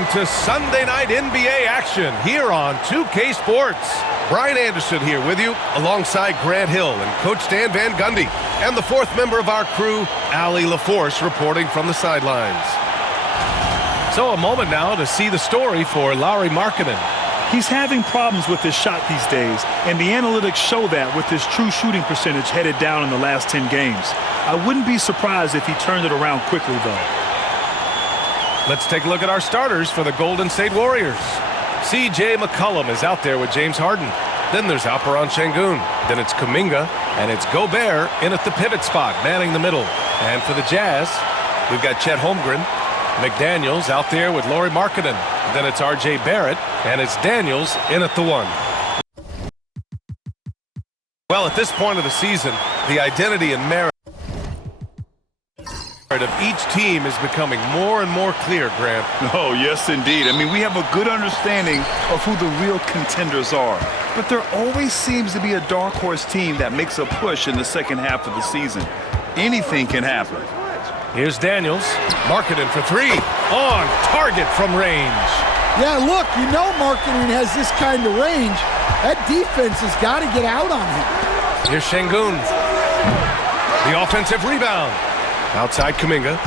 Welcome to Sunday Night NBA action here on 2K Sports. Brian Anderson here with you alongside Grant Hill and Coach Dan Van Gundy. And the fourth member of our crew, Allie LaForce, reporting from the sidelines. So a moment now to see the story for Lauri Markkanen. He's having problems with his shot these days, and the analytics show that with his true shooting percentage headed down in the last 10 games. I wouldn't be surprised if he turned it around quickly, though. Let's take a look at our starters for the Golden State Warriors. C.J. McCollum is out there with James Harden. Then there's Alperen Sengun. Then it's Kuminga, and it's Gobert in at the pivot spot, manning the middle. And for the Jazz, we've got Chet Holmgren. McDaniels out there with Lauri Markkanen. Then it's R.J. Barrett, and it's Daniels in at the 1. Well, at this point of the season, the identity and merit of each team is becoming more and more clear, Grant. Oh, yes, indeed. I mean, we have a good understanding of who the real contenders are. But there always seems to be a dark horse team that makes a push in the second half of the season. Anything can happen. Here's Daniels. Markkanen for 3. On target from range. Yeah, look, you know Markkanen has this kind of range. That defense has got to get out on him. Here's Sengun. The offensive rebound. Outside Kuminga.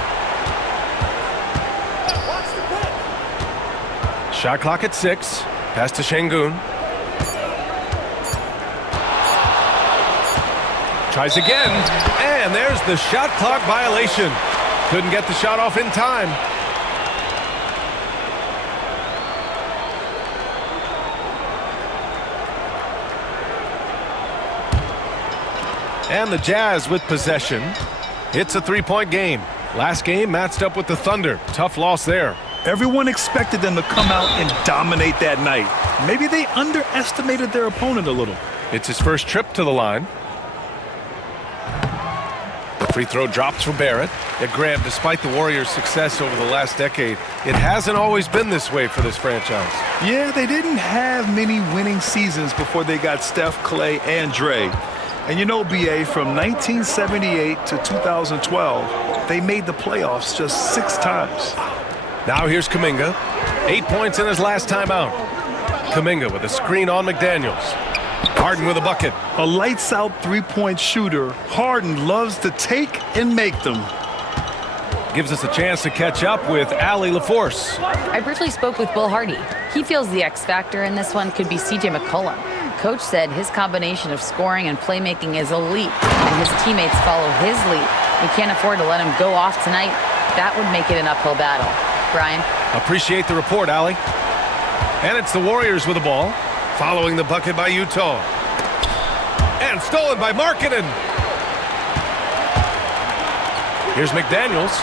Shot clock at 6. Pass to Sengun. Tries again. And there's the shot clock violation. Couldn't get the shot off in time. And the Jazz with possession. It's a 3-point game. Last game matched up with the Thunder. Tough loss there. Everyone expected them to come out and dominate that night. Maybe they underestimated their opponent a little. It's his first trip to the line. The free throw drops for Barrett. At Grant, despite the Warriors' success over the last decade, it hasn't always been this way for this franchise. Yeah, they didn't have many winning seasons before they got Steph, Clay, and Dre. And you know, BA, from 1978 to 2012, they made the playoffs just 6 times. Now here's Kuminga. 8 points in his last time out. Kuminga with a screen on McDaniels. Harden with a bucket. A lights-out three-point shooter. Harden loves to take and make them. Gives us a chance to catch up with Allie LaForce. I briefly spoke with Will Hardy. He feels the X factor in this one could be C.J. McCollum. Coach said his combination of scoring and playmaking is elite, and his teammates follow his lead. We can't afford to let him go off tonight. That would make it an uphill battle. Brian? Appreciate the report, Allie. And it's the Warriors with the ball, following the bucket by Utah. And stolen by Markkanen. Here's McDaniels.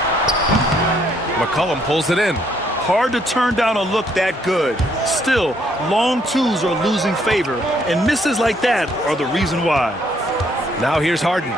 McCollum pulls it in. Hard to turn down a look that good. Still, long twos are losing favor, and misses like that are the reason why. Now here's Harden.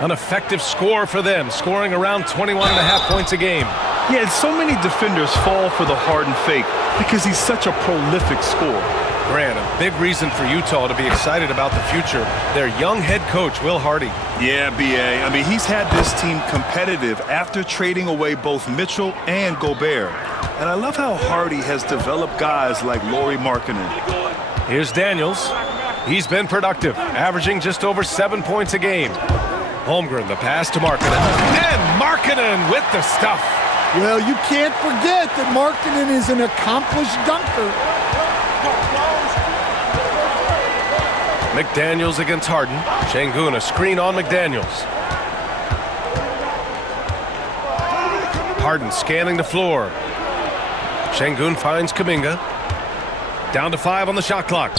An effective score for them, scoring around 21.5 points a game. Yeah, and so many defenders fall for the Harden fake because he's such a prolific scorer. Grant, a big reason for Utah to be excited about the future. Their young head coach, Will Hardy. Yeah, BA. I mean, he's had this team competitive after trading away both Mitchell and Gobert. And I love how Hardy has developed guys like Lauri Markkanen. Here's Daniels. He's been productive, averaging just over 7 points a game. Holmgren, the pass to Markkanen. And Markkanen with the stuff. Well, you can't forget that Markkanen is an accomplished dunker. McDaniels against Harden. Sengun, a screen on McDaniels. Harden scanning the floor. Sengun finds Kuminga. Down to 5 on the shot clock.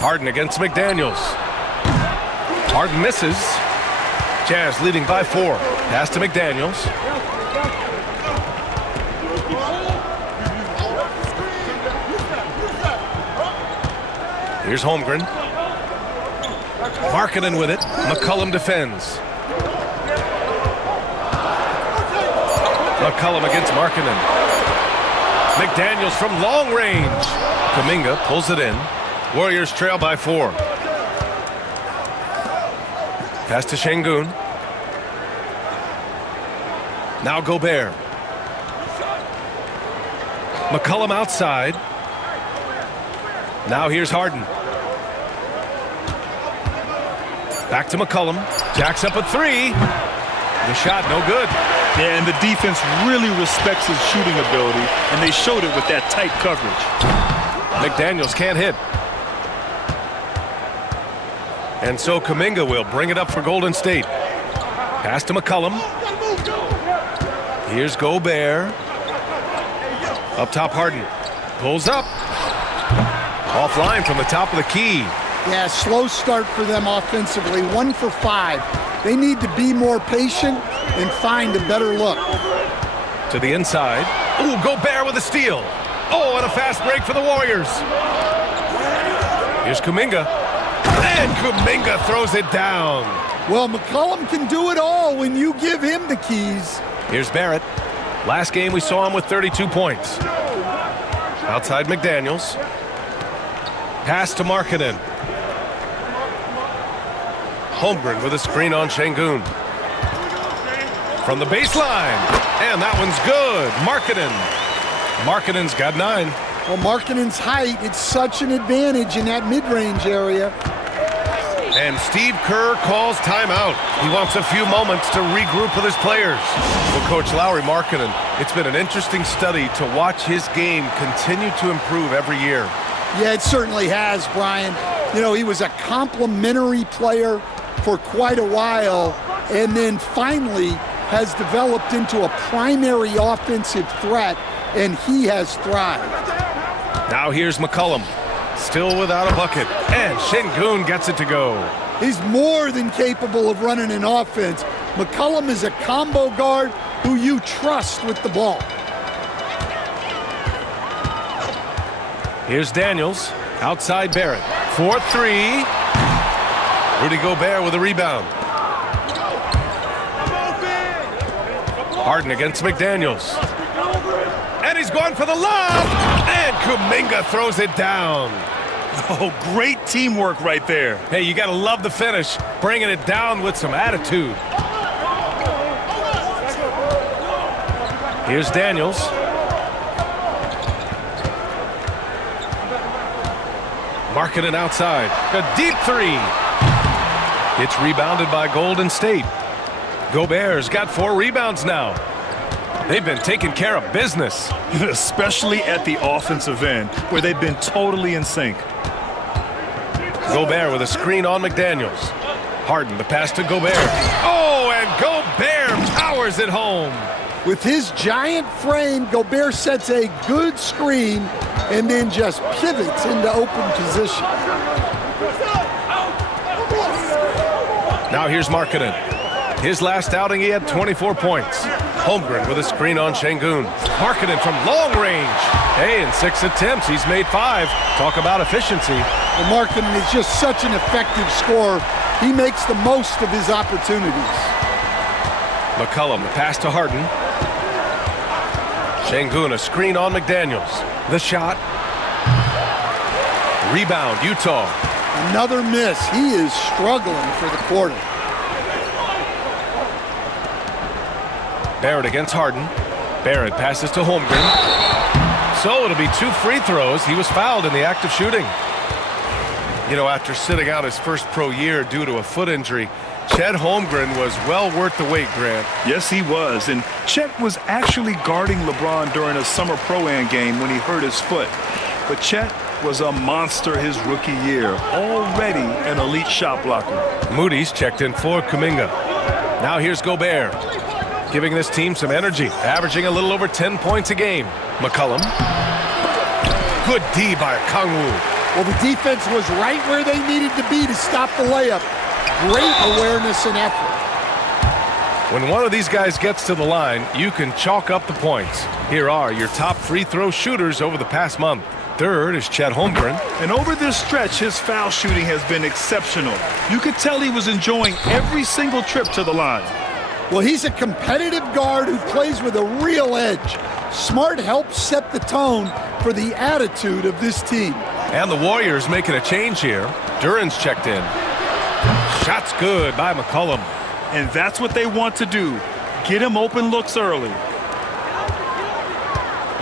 Harden against McDaniels. Harden misses. Jazz leading by 4. Pass to McDaniels. Here's Holmgren. Markkanen with it. McCollum defends. McCollum against Markkanen. McDaniels from long range. Kuminga pulls it in. Warriors trail by 4. Pass to Sengun. Now Gobert. McCollum outside. Now here's Harden. Back to McCollum. Jacks up a three. The shot no good. Yeah, and the defense really respects his shooting ability, and they showed it with that tight coverage. McDaniels can't hit. And so Kuminga will bring it up for Golden State. Pass to McCollum. Here's Gobert. Up top, Harden. Pulls up. Offline from the top of the key. Yeah, slow start for them offensively. 1 for 5. They need to be more patient and find a better look. To the inside. Ooh, Gobert with a steal. Oh, and a fast break for the Warriors. Here's Kuminga. And Kuminga throws it down. Well, McCollum can do it all when you give him the keys. Here's Barrett. Last game we saw him with 32 points. Outside McDaniels. Pass to Markkanen. Holmgren with a screen on Şengün. From the baseline. And that one's good. Markkanen's got 9. Well, Markkanen's height, it's such an advantage in that mid-range area. And Steve Kerr calls timeout. He wants a few moments to regroup with his players. Well, Coach Lauri Markkanen, it's been an interesting study to watch his game continue to improve every year. Yeah, it certainly has, Brian. You know, he was a complimentary player for quite a while, and then finally has developed into a primary offensive threat, and he has thrived. Now here's McCollum, still without a bucket, and Şengün gets it to go. He's more than capable of running an offense. McCollum is a combo guard who you trust with the ball. Here's Daniels, outside Barrett, 4-3. Rudy Gobert with a rebound. Harden against McDaniels. And he's going for the lob! And Kuminga throws it down. Oh, great teamwork right there. Hey, you gotta love the finish, bringing it down with some attitude. Here's Daniels. Markkanen outside. A deep three. It's rebounded by Golden State. Gobert's got 4 rebounds now. They've been taking care of business. Especially at the offensive end, where they've been totally in sync. Gobert with a screen on McDaniels. Harden the pass to Gobert. Oh, and Gobert powers it home. With his giant frame, Gobert sets a good screen and then just pivots into open position. Now here's Markkanen. His last outing, he had 24 points. Holmgren with a screen on Şengün. Markkanen from long range. Hey, in 6 attempts, he's made 5. Talk about efficiency. Well, Markkanen is just such an effective scorer. He makes the most of his opportunities. McCollum, the pass to Harden. Şengün, a screen on McDaniels. The shot. Rebound, Utah. Another miss. He is struggling for the quarter. Barrett against Harden. Barrett passes to Holmgren. So it'll be 2 free throws. He was fouled in the act of shooting. You know, after sitting out his first pro year due to a foot injury, Chet Holmgren was well worth the wait, Grant. Yes, he was. And Chet was actually guarding LeBron during a summer Pro-Am game when he hurt his foot. But Chet was a monster his rookie year, already an elite shot blocker. Moody's checked in for Kuminga. Now here's Gobert, giving this team some energy, averaging a little over 10 points a game. McCollum. Good D by Kangwoo. Well, the defense was right where they needed to be to stop the layup. Great awareness and effort. When one of these guys gets to the line, you can chalk up the points. Here are your top free throw shooters over the past month. Third is Chet Holmgren. And over this stretch, his foul shooting has been exceptional. You could tell he was enjoying every single trip to the line. Well, he's a competitive guard who plays with a real edge. Smart helps set the tone for the attitude of this team. And the Warriors making a change here. Duran's checked in. Shot's good by McCollum. And that's what they want to do. Get him open looks early.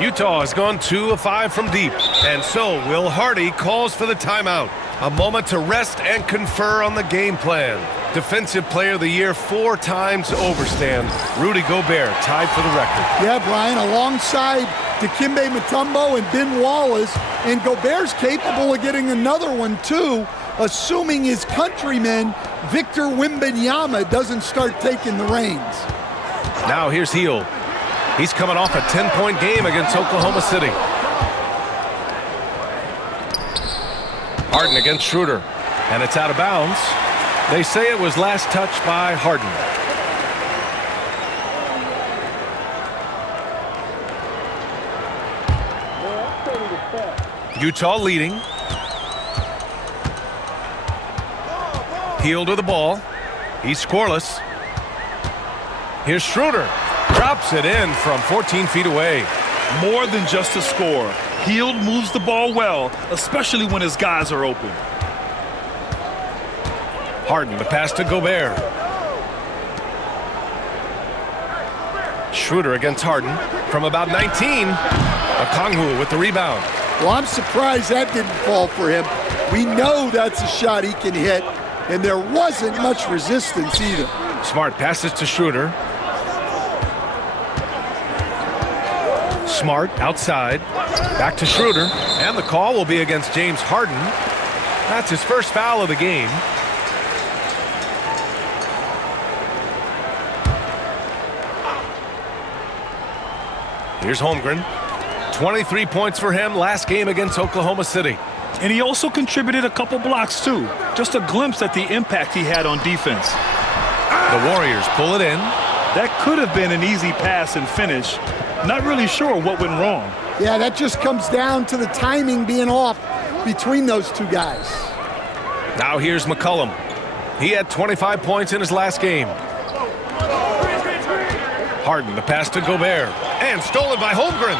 Utah has gone 2 of 5 from deep. And so Will Hardy calls for the timeout. A moment to rest and confer on the game plan. Defensive Player of the Year 4 times overstand. Rudy Gobert tied for the record. Yeah, Brian, alongside Dikembe Mutombo and Ben Wallace, and Gobert's capable of getting another one too, assuming his countryman Victor Wembanyama doesn't start taking the reins. Now here's Hield. He's coming off a 10-point game against Oklahoma City. Harden against Schroeder, and it's out of bounds. They say it was last touched by Harden. Utah leading. Hield with the ball. He's scoreless. Here's Schroeder. Drops it in from 14 feet away. More than just a score. Hield moves the ball well, especially when his guys are open. Harden, the pass to Gobert. Schroeder against Harden from about 19. Okongwu with the rebound. Well, I'm surprised that didn't fall for him. We know that's a shot he can hit, and there wasn't much resistance either. Smart passes to Schroeder. Smart outside. Back to Schroeder. And the call will be against James Harden. That's his first foul of the game. Here's Holmgren. 23 points for him last game against Oklahoma City. And he also contributed a couple blocks too. Just a glimpse at the impact he had on defense. The Warriors pull it in. That could have been an easy pass and finish. Not really sure what went wrong. Yeah, that just comes down to the timing being off between those two guys. Now here's McCollum. He had 25 points in his last game. Harden, the pass to Gobert. And stolen by Holmgren.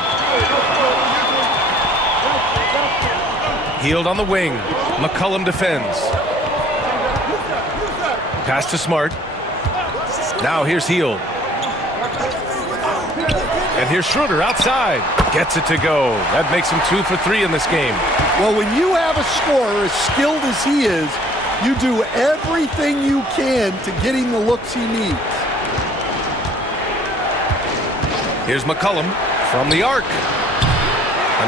Hield on the wing. McCollum defends. Pass to Smart. Now here's Hield. And here's Schroeder outside. Gets it to go. That makes him 2 for 3 in this game. Well, when you have a scorer as skilled as he is, you do everything you can to get him the looks he needs. Here's McCollum from the arc.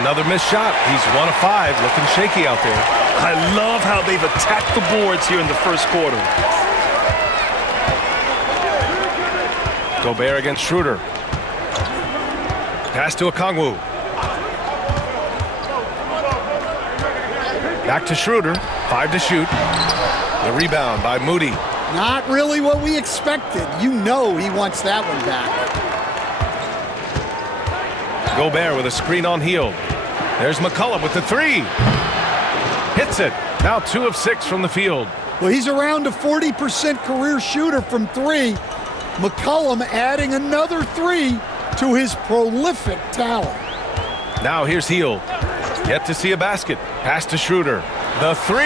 Another missed shot. He's 1 of 5, looking shaky out there. I love how they've attacked the boards here in the first quarter. Gobert against Schroeder. Pass to Okongwu. Back to Schroeder. 5 to shoot. The rebound by Moody. Not really what we expected. You know he wants that one back. Gobert with a screen on Hield. There's McCollum with the 3. Hits it. Now 2 of 6 from the field. Well, he's around a 40% career shooter from 3. McCollum adding another 3 to his prolific talent. Now here's Hield. Yet to see a basket. Pass to Schroeder. The 3.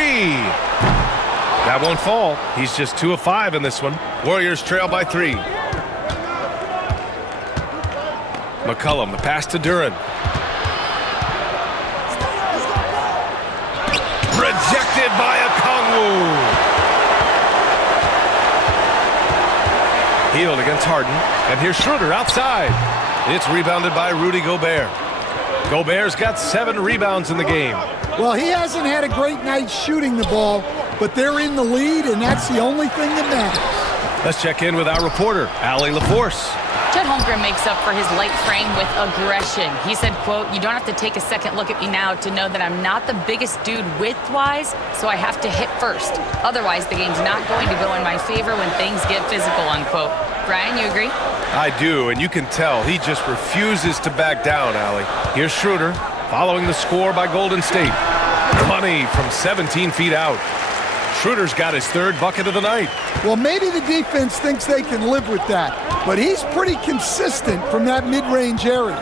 That won't fall. He's just 2 of 5 in this one. Warriors trail by 3. McCollum, the pass to Duren. Rejected by Okongwu. Hield against Harden. And here's Schroeder outside. It's rebounded by Rudy Gobert. Gobert's got 7 rebounds in the game. Well, he hasn't had a great night shooting the ball, but they're in the lead, and that's the only thing that matters. Let's check in with our reporter, Allie LaForce. Chet Holmgren makes up for his light frame with aggression. He said, quote, "You don't have to take a second look at me now to know that I'm not the biggest dude width-wise, so I have to hit first. Otherwise, the game's not going to go in my favor when things get physical," unquote. Brian, you agree? I do, and you can tell he just refuses to back down, Allie. Here's Schroeder, following the score by Golden State. Money from 17 feet out. Schroeder's got his 3rd bucket of the night. Well, maybe the defense thinks they can live with that, but he's pretty consistent from that mid-range area.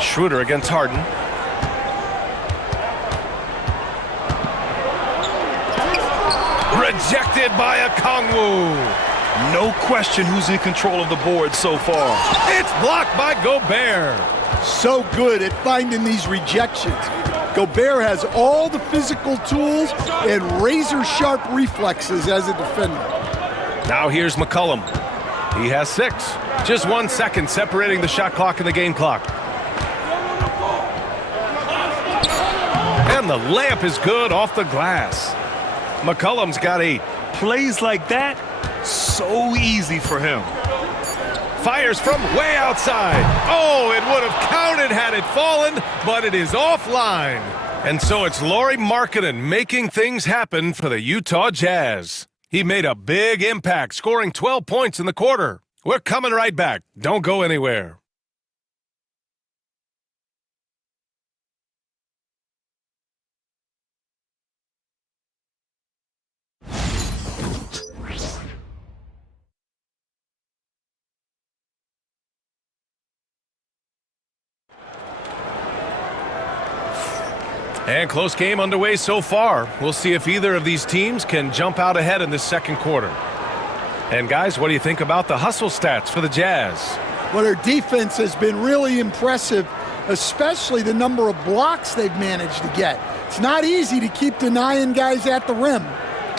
Schroeder against Harden. Rejected by Okongwu. No question who's in control of the board so far. It's blocked by Gobert. So good at finding these rejections. Gobert has all the physical tools and razor-sharp reflexes as a defender. Now here's McCollum. He has 6. Just 1 second separating the shot clock and the game clock. And the layup is good off the glass. McCollum's got 8. Plays like that, so easy for him. Fires from way outside. Oh, it would have counted had it fallen, but it is offline. And so it's Lauri Markkanen making things happen for the Utah Jazz. He made a big impact, scoring 12 points in the quarter. We're coming right back. Don't go anywhere. And close game underway so far. We'll see if either of these teams can jump out ahead in this second quarter. And guys, what do you think about the hustle stats for the Jazz? Well, their defense has been really impressive, especially the number of blocks they've managed to get. It's not easy to keep denying guys at the rim.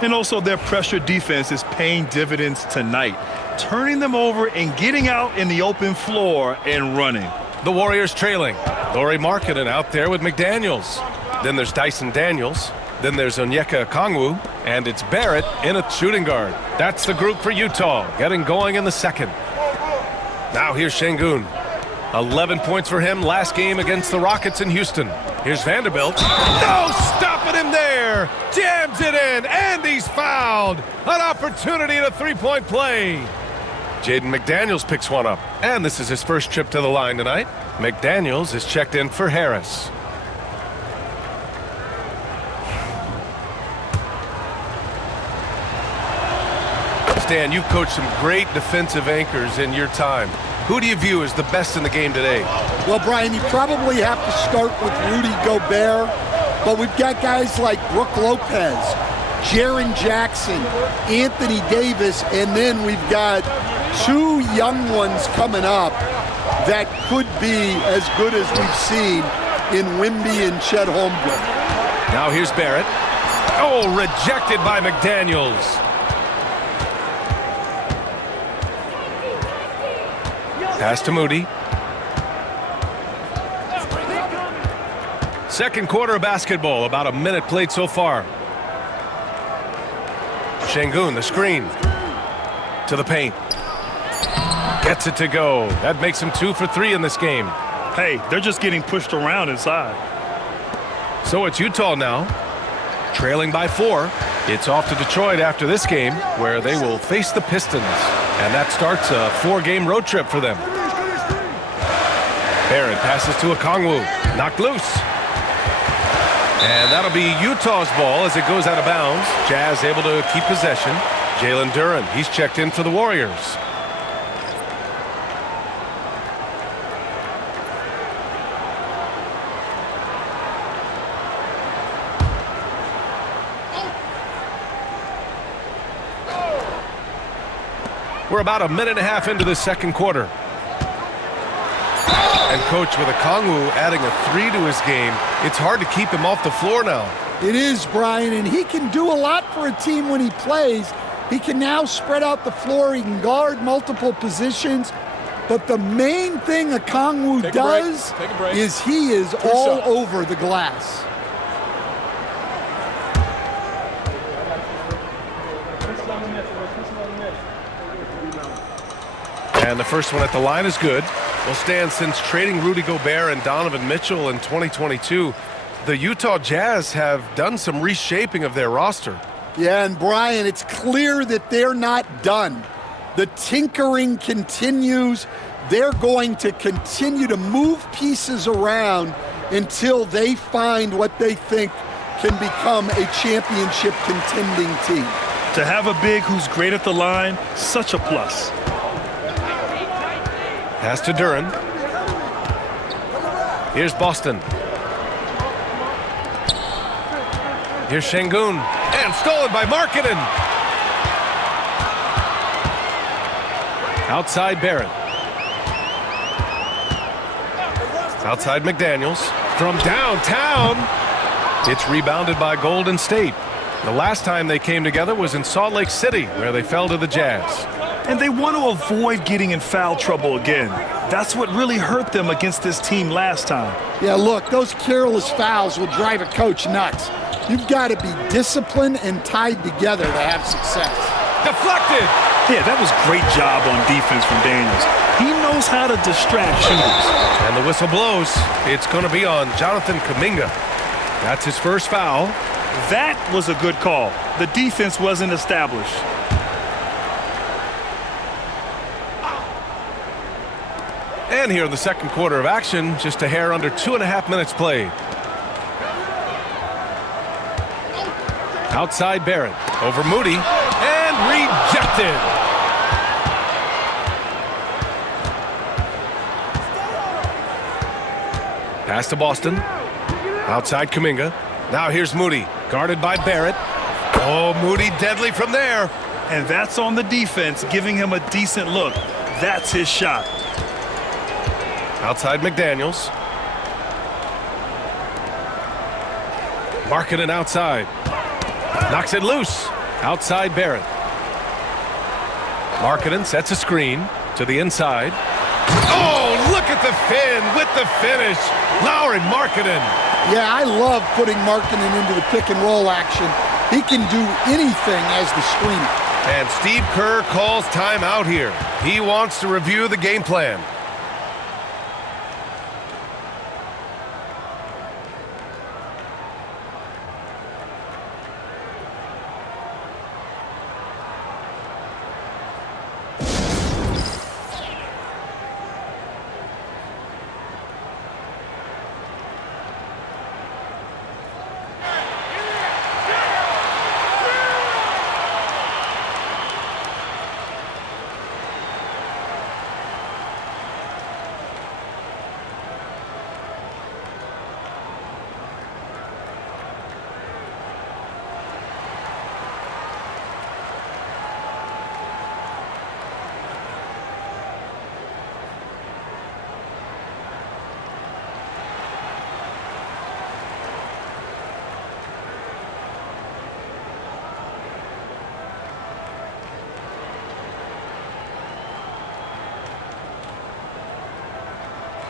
And also their pressure defense is paying dividends tonight, turning them over and getting out in the open floor and running. The Warriors trailing. Lauri Markkanen out there with McDaniels. Then there's Dyson Daniels. Then there's Onyeka Okongwu. And it's Barrett in a shooting guard. That's the group for Utah, getting going in the second. Now here's Şengün. 11 points for him last game against the Rockets in Houston. Here's Vanderbilt. No stopping him there. Jams it in, and he's fouled. An opportunity at a three-point play. Jaden McDaniels picks one up, and this is his first trip to the line tonight. McDaniels is checked in for Harris. Stan, you've coached some great defensive anchors in your time. Who do you view as the best in the game today? Well, Brian, you probably have to start with Rudy Gobert, but we've got guys like Brook Lopez, Jaren Jackson, Anthony Davis, and then we've got 2 young ones coming up that could be as good as we've seen in Wemby and Chet Holmgren. Now here's Barrett. Oh, rejected by McDaniels. Pass to Moody. Second quarter of basketball, about a minute played so far. Şengün, the screen. To the paint. Gets it to go. That makes him 2 for 3 in this game. Hey, they're just getting pushed around inside. So it's Utah now, trailing by 4. It's off to Detroit after this game, where they will face the Pistons. And that starts a 4-game road trip for them. Barrett passes to Okongwu. Knocked loose. And that'll be Utah's ball as it goes out of bounds. Jazz able to keep possession. Jalen Duren, he's checked in for the Warriors. We're about a minute and a half into the second quarter. And coach, with Okongwu adding a 3 to his game, it's hard to keep him off the floor now. It is, Brian, and he can do a lot for a team when he plays. He can now spread out the floor. He can guard multiple positions. But the main thing Okongwu does is he is all over the glass. And the first one at the line is good. Well, Stan, since trading Rudy Gobert and Donovan Mitchell in 2022, the Utah Jazz have done some reshaping of their roster. Yeah, and Brian, it's clear that they're not done. The tinkering continues. They're going to continue to move pieces around until they find what they think can become a championship contending team. To have a big who's great at the line, such a plus. Pass to Duren. Here's Boston. Here's Şengün. And stolen by Markkanen. Outside Barrett. Outside McDaniels. From downtown. It's rebounded by Golden State. The last time they came together was in Salt Lake City, where they fell to the Jazz. And they want to avoid getting in foul trouble again. That's what really hurt them against this team last time. Yeah, look, those careless fouls will drive a coach nuts. You've got to be disciplined and tied together to have success. Deflected! Yeah, that was great job on defense from Daniels. He knows how to distract shooters. And the whistle blows. It's going to be on Jonathan Kuminga. That's his first foul. That was a good call. The defense wasn't established. And here in the second quarter of action, just a hair under 2.5 minutes played. Outside Barrett, over Moody, and rejected. Pass to Boston. Outside Kuminga. Now here's Moody, guarded by Barrett. Oh, Moody deadly from there. And that's on the defense, giving him a decent look. That's his shot. Outside McDaniels. Markkanen outside. Knocks it loose. Outside Barrett. Markkanen sets a screen to the inside. Oh, look at the fin with the finish. Lauri Markkanen. Yeah, I love putting Markkanen into the pick and roll action. He can do anything as the screener. And Steve Kerr calls timeout here. He wants to review the game plan.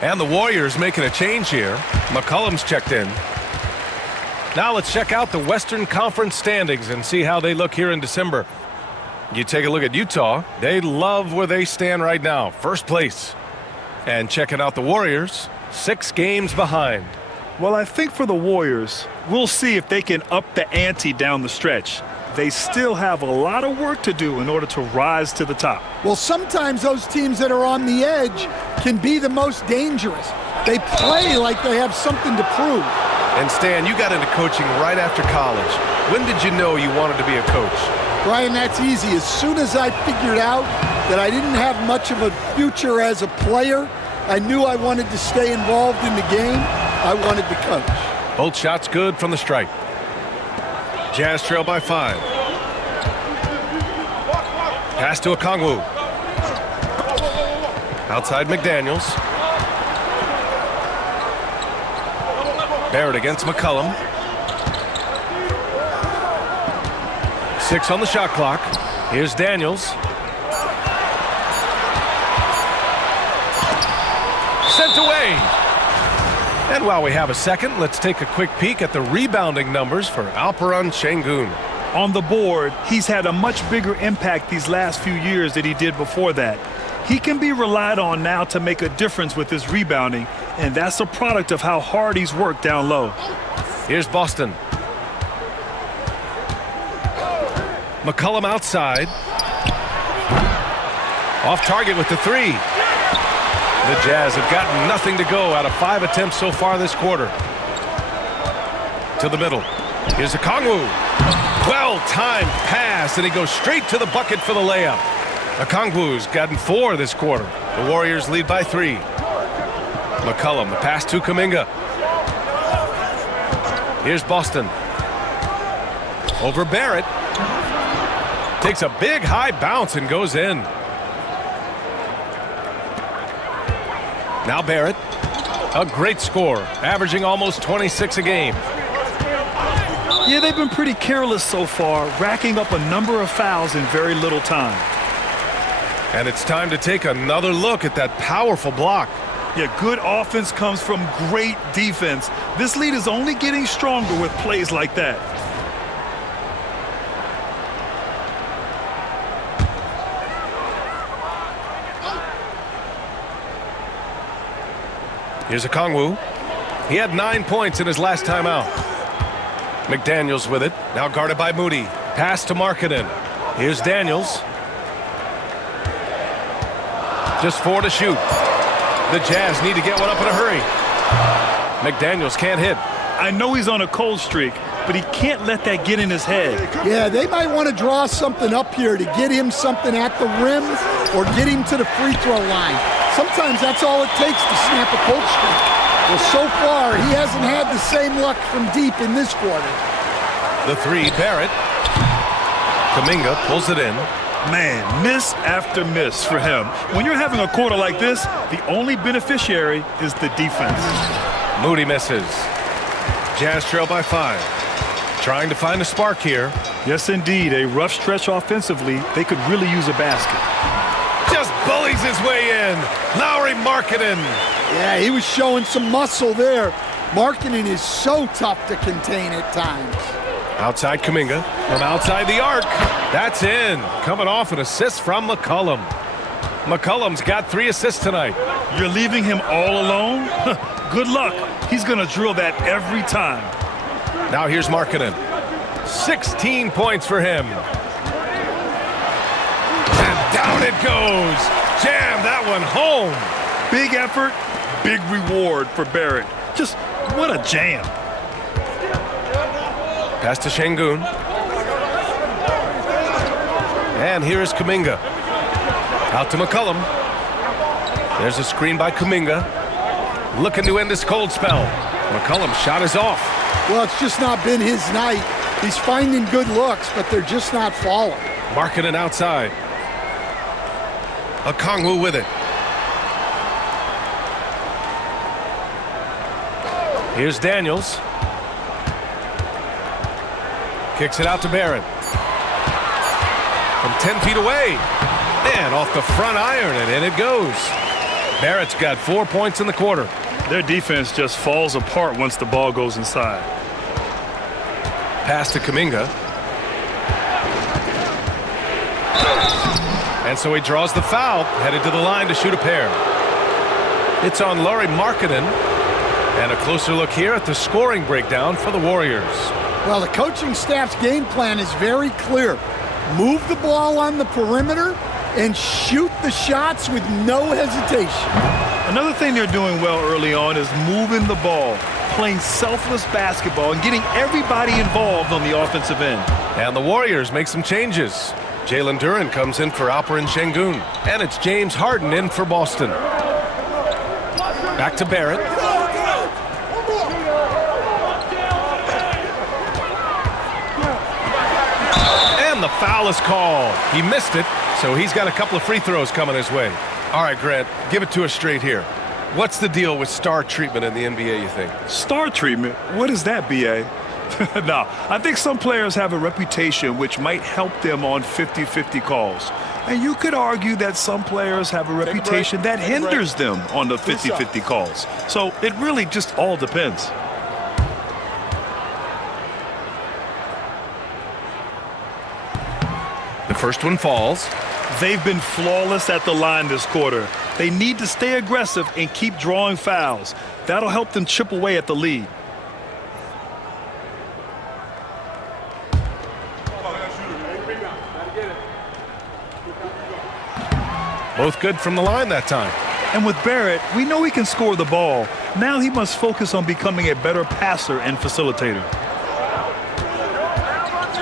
And the Warriors making a change here. McCollum's checked in. Now let's check out the Western Conference standings and see how they look here in December. You take a look at Utah. They love where they stand right now. First place. And checking out the Warriors, 6 games behind. Well, I think for the Warriors, we'll see if they can up the ante down the stretch. They still have a lot of work to do in order to rise to the top. Well, sometimes those teams that are on the edge can be the most dangerous. They play like they have something to prove. And Stan, you got into coaching right after college. When did you know you wanted to be a coach? Brian, that's easy. As soon as I figured out that I didn't have much of a future as a player, I knew I wanted to stay involved in the game. I wanted to coach. Both shots good from the stripe. Jazz trail by 5. Pass to Okongwu. Outside McDaniels. Barrett against McCollum. 6 on the shot clock. Here's Daniels. Sent away. And while we have a second, let's take a quick peek at the rebounding numbers for Alperen Şengün. On the board, he's had a much bigger impact these last few years than he did before that. He can be relied on now to make a difference with his rebounding, and that's a product of how hard he's worked down low. Here's Boston. McCollum outside. Off target with the 3. The Jazz have gotten nothing to go out of 5 attempts so far this quarter. To the middle. Here's Okongwu. Well-timed pass, and he goes straight to the bucket for the layup. Okongwu's gotten 4 this quarter. The Warriors lead by 3. McCollum, the pass to Kuminga. Here's Boston. Over Barrett. Takes a big high bounce and goes in. Now Barrett. A great score, averaging almost 26 a game. Yeah, they've been pretty careless so far, racking up a number of fouls in very little time. And it's time to take another look at that powerful block. Yeah, good offense comes from great defense. This lead is only getting stronger with plays like that. Here's a Kongwu. He had 9 points in his last time out. McDaniels with it. Now guarded by Moody. Pass to Markkanen. Here's Daniels. Just 4 to shoot. The Jazz need to get one up in a hurry. McDaniels can't hit. I know he's on a cold streak, but he can't let that get in his head. Yeah, they might want to draw something up here to get him something at the rim or get him to the free throw line. Sometimes that's all it takes to snap a cold streak. Well, so far, he hasn't had the same luck from deep in this quarter. The three, Barrett. Kuminga pulls it in. Man, miss after miss for him. When you're having a quarter like this, the only beneficiary is the defense. Moody misses. Jazz trail by 5. Trying to find a spark here. Yes, indeed. A rough stretch offensively. They could really use a basket. Just bullies his way in. Lauri Markkanen. Yeah, he was showing some muscle there. Markkanen is so tough to contain at times. Outside Kuminga. From outside the arc. That's in. Coming off an assist from McCollum. McCollum's got 3 assists tonight. You're leaving him all alone? Good luck. He's going to drill that every time. Now here's Markkanen. 16 points for him. And down it goes. Jam that one home. Big effort, big reward for Barrett. Just what a jam. Pass to Şengün. And here is Kuminga. Out to McCollum. There's a screen by Kuminga. Looking to end this cold spell. McCollum's shot is off. Well, it's just not been his night. He's finding good looks, but they're just not falling. Markkanen outside. A Kongwu with it. Here's Daniels. Kicks it out to Barrett. From 10 feet away. And off the front iron, and in it goes. Barrett's got 4 points in the quarter. Their defense just falls apart once the ball goes inside. Pass to Kuminga. And so he draws the foul, headed to the line to shoot a pair. It's on Lauri Markkanen. And a closer look here at the scoring breakdown for the Warriors. Well, the coaching staff's game plan is very clear. Move the ball on the perimeter and shoot the shots with no hesitation. Another thing they're doing well early on is moving the ball, playing selfless basketball, and getting everybody involved on the offensive end. And the Warriors make some changes. Jalen Duren comes in for Alperen Şengün. And it's James Harden in for Boston. Back to Barrett. And the foul is called. He missed it, so he's got a couple of free throws coming his way. All right, Grant, give it to us straight here. What's the deal with star treatment in the NBA, you think? Star treatment? What is that, B.A.? No, I think some players have a reputation which might help them on 50-50 calls. And you could argue that some players have a reputation that hinders them on the 50-50 calls. So it really just all depends. The first one falls. They've been flawless at the line this quarter. They need to stay aggressive and keep drawing fouls. That'll help them chip away at the lead. Both good from the line that time. And with Barrett, we know he can score the ball. Now he must focus on becoming a better passer and facilitator.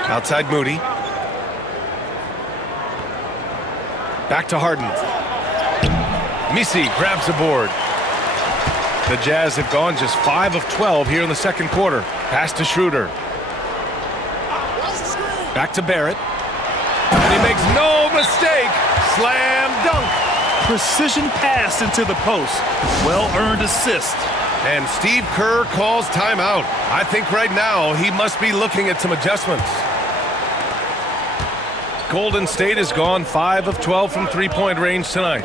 Outside Moody. Back to Harden. Misi grabs the board. The Jazz have gone just 5 of 12 here in the second quarter. Pass to Schroeder. Back to Barrett. And he makes no mistake. Slam dunk. precision pass into the post. Well-earned assist. And Steve Kerr calls timeout. I think right now he must be looking at some adjustments. Golden State has gone 5 of 12 from three-point range tonight.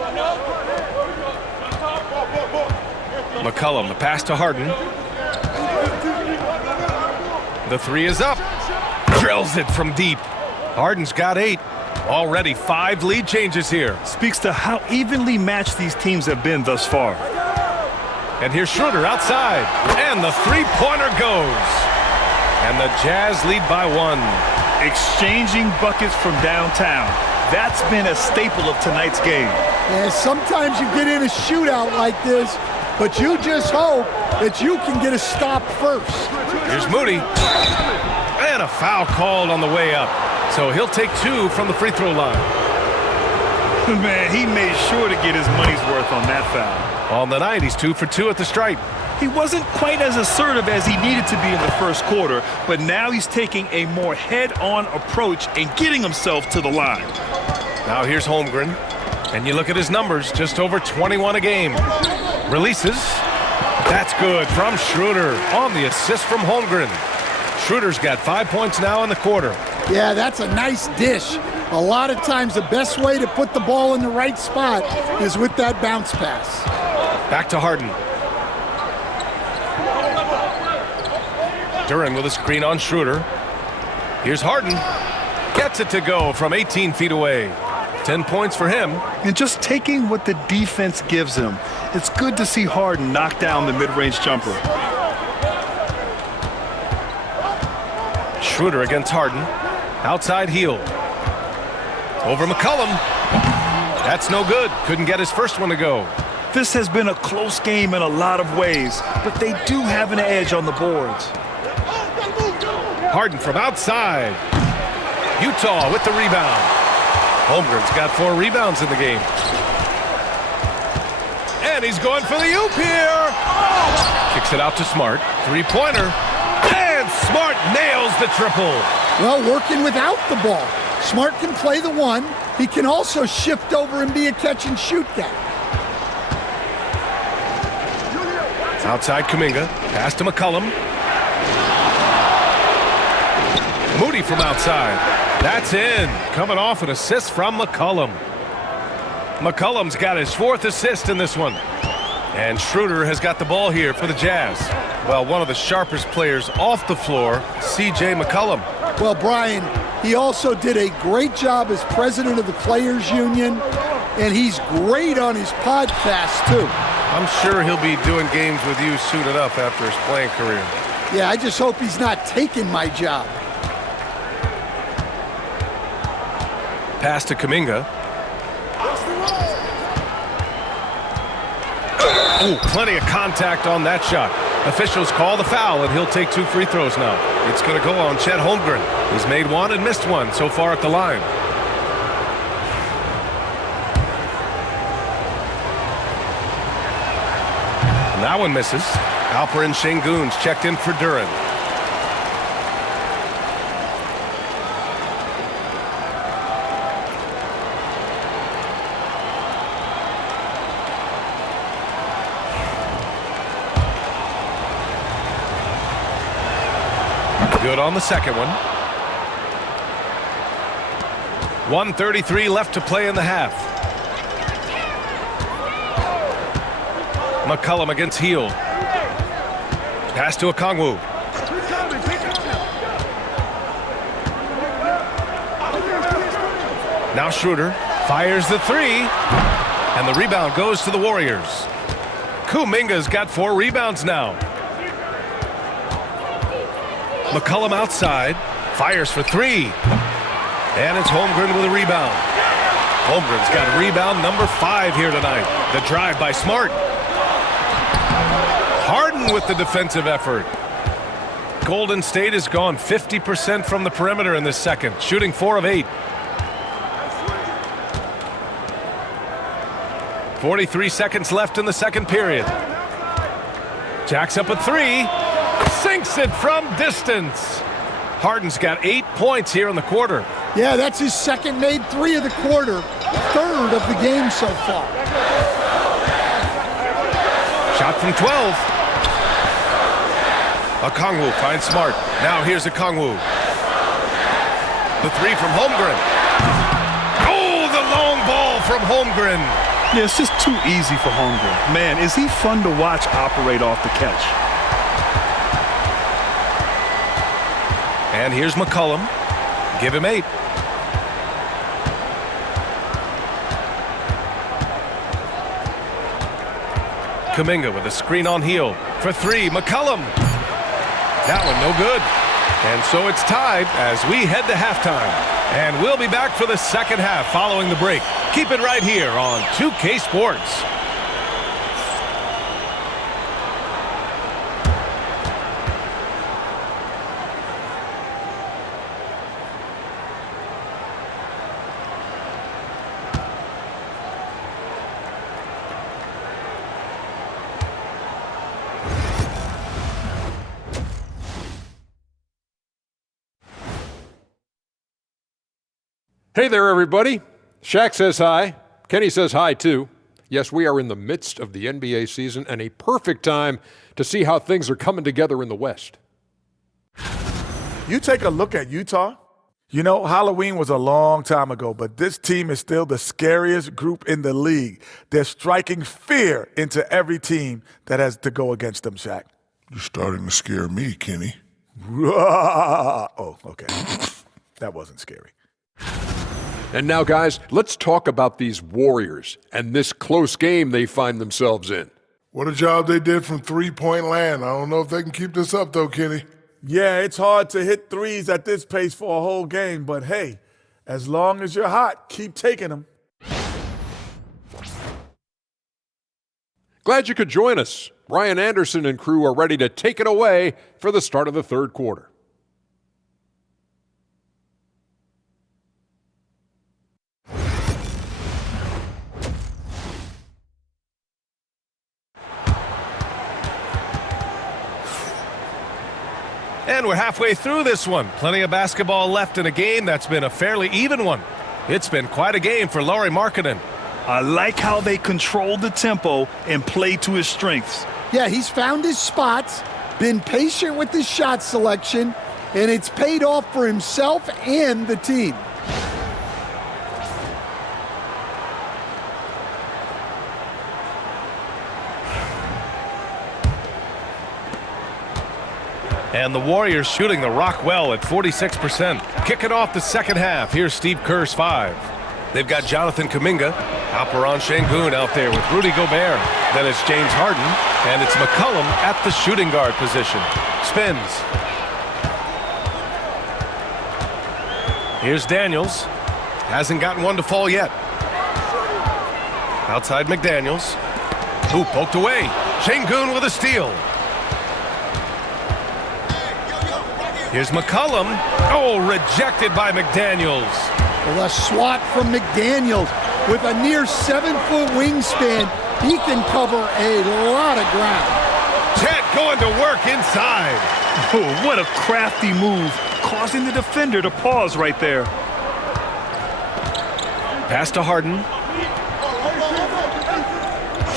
McCollum, the pass to Harden. The three is up. Drills it from deep. Harden's got 8. Already 5 lead changes here. Speaks to how evenly matched these teams have been thus far. And here's Schroeder outside. And the three-pointer goes. And the Jazz lead by 1. Exchanging buckets from downtown. That's been a staple of tonight's game. And sometimes you get in a shootout like this, but you just hope that you can get a stop first. Here's Moody. And a foul called on the way up. So he'll take 2 from the free throw line. Man, he made sure to get his money's worth on that foul. On the night, he's 2 for 2 at the stripe. He wasn't quite as assertive as he needed to be in the first quarter, but now he's taking a more head-on approach and getting himself to the line. Now here's Holmgren. And you look at his numbers, just over 21 a game. Releases. That's good from Schroeder on the assist from Holmgren. Schroeder's got 5 points now in the quarter. Yeah, that's a nice dish. A lot of times the best way to put the ball in the right spot is with that bounce pass. Back to Harden. Duran with a screen on Schroeder. Here's Harden. Gets it to go from 18 feet away. 10 points for him. And just taking what the defense gives him. It's good to see Harden knock down the mid-range jumper. Schroeder against Harden. Outside heel. Over McCollum. That's no good. Couldn't get his first one to go. This has been a close game in a lot of ways, but they do have an edge on the boards. Harden from outside. Utah with the rebound. Holmgren's got 4 rebounds in the game. And he's going for the oop here. Kicks it out to Smart. Three-pointer. And Smart nails the triple. Well, working without the ball. Smart can play the 1. He can also shift over and be a catch-and-shoot guy. Outside Kuminga. Pass to McCollum. Moody from outside. That's in. Coming off an assist from McCollum. McCollum's got his 4th assist in this one. And Schroeder has got the ball here for the Jazz. Well, one of the sharpest players off the floor, C.J. McCollum. Well, Brian, he also did a great job as president of the Players Union, and he's great on his podcast, too. I'm sure he'll be doing games with you soon enough after his playing career. Yeah, I just hope he's not taking my job. Pass to Kuminga. Ooh, plenty of contact on that shot. Officials call the foul, and he'll take 2 free throws now. It's going to go on Chet Holmgren. He's made 1 and missed 1 so far at the line. And that one misses. Alperen Sengun's checked in for Duran. Good on the second one. 1:33 left to play in the half. McCollum against Heel. Pass to Okongwu. Now Schroeder fires the 3. And the rebound goes to the Warriors. Kuminga's got 4 rebounds now. McCollum outside, fires for 3. And it's Holmgren with a rebound. Holmgren's got rebound number 5 here tonight. The drive by Smart. Harden with the defensive effort. Golden State has gone 50% from the perimeter in this second, shooting 4 of 8. 43 seconds left in the second period. Jacks up a 3. Sinks it from distance. Harden's got 8 points here in the quarter. Yeah, that's his second made three of the quarter, third of the game so far. Shot from 12. Okongwu finds Smart. Now here's Okongwu. The three from Holmgren. Oh, the long ball from Holmgren. Yeah, it's just too easy for Holmgren. Man, is he fun to watch operate off the catch. And here's McCollum. Give him 8. Kuminga with a screen on heel. For 3, McCollum. That one no good. And so it's tied as we head to halftime. And we'll be back for the second half following the break. Keep it right here on 2K Sports. Hey there, everybody. Shaq says hi. Kenny says hi, too. Yes, we are in the midst of the NBA season and a perfect time to see how things are coming together in the West. You take a look at Utah. You know, Halloween was a long time ago, but this team is still the scariest group in the league. They're striking fear into every team that has to go against them, Shaq. You're starting to scare me, Kenny. Oh, okay. That wasn't scary. And now, guys, let's talk about these Warriors and this close game they find themselves in. What a job they did from three-point land. I don't know if they can keep this up, though, Kenny. Yeah, it's hard to hit threes at this pace for a whole game, but hey, as long as you're hot, keep taking them. Glad you could join us. Ryan Anderson and crew are ready to take it away for the start of the third quarter. And we're halfway through this one. Plenty of basketball left in a game that's been a fairly even one. It's been quite a game for Lauri Markkanen. I like how they control the tempo and play to his strengths. Yeah, he's found his spots, been patient with his shot selection, and it's paid off for himself and the team. And the Warriors shooting the rock well at 46%. Kicking off the second half, here's Steve Kerr's 5. They've got Jonathan Kuminga, Alperen Sengun out there with Rudy Gobert. Then it's James Harden, and it's McCollum at the shooting guard position. Spins. Here's Daniels. Hasn't gotten one to fall yet. Outside McDaniels. Who poked away. Sengun with a steal. Here's McCollum. Oh, rejected by McDaniels. Well, a swat from McDaniels with a near 7-foot wingspan. He can cover a lot of ground. Chet going to work inside. Oh, what a crafty move, causing the defender to pause right there. Pass to Harden.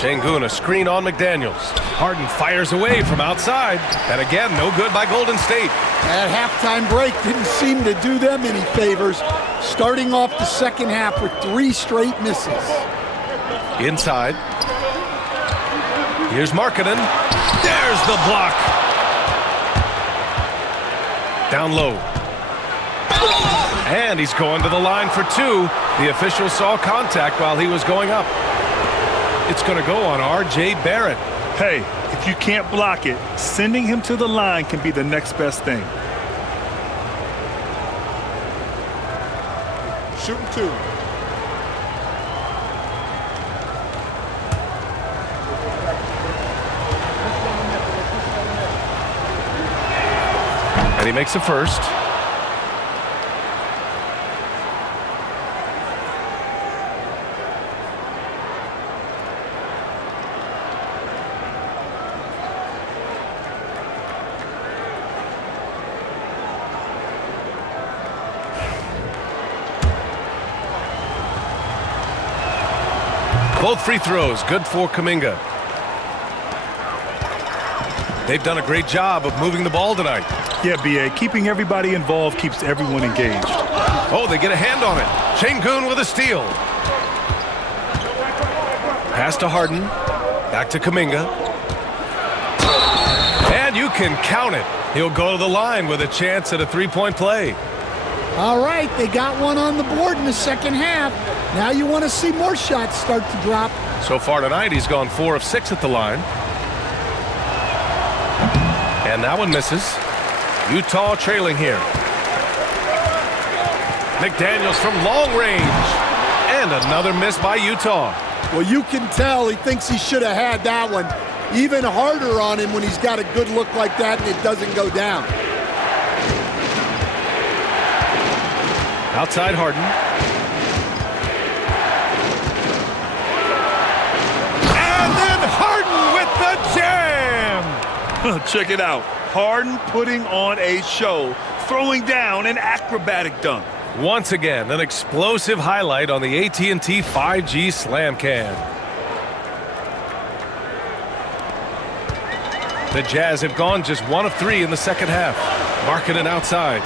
Sengun, a screen on McDaniels. Harden fires away from outside. And again, no good by Golden State. That halftime break didn't seem to do them any favors, starting off the second half with 3 straight misses. Inside. Here's Markkanen. There's the block. Down low. And he's going to the line for 2. The official saw contact while he was going up. It's going to go on R.J. Barrett. Hey, if you can't block it, sending him to the line can be the next best thing. Shooting 2. And he makes the first. Both free throws good for Kuminga. They've done a great job of moving the ball tonight. Yeah, B.A., keeping everybody involved keeps everyone engaged. Oh, they get a hand on it. Şengün with a steal. Pass to Harden. Back to Kuminga. And you can count it. He'll go to the line with a chance at a three-point play. All right, they got one on the board in the second half. Now you want to see more shots start to drop. So far tonight, he's gone 4 of 6 at the line. And that one misses. Utah trailing here. McDaniels from long range. And another miss by Utah. Well, you can tell he thinks he should have had that one. Even harder on him when he's got a good look like that and it doesn't go down. Outside Harden. And then Harden with the jam! Check it out. Harden putting on a show, throwing down an acrobatic dunk. Once again, an explosive highlight on the AT&T 5G Slam Cam. The Jazz have gone just 1 of 3 in the second half. Markkanen outside.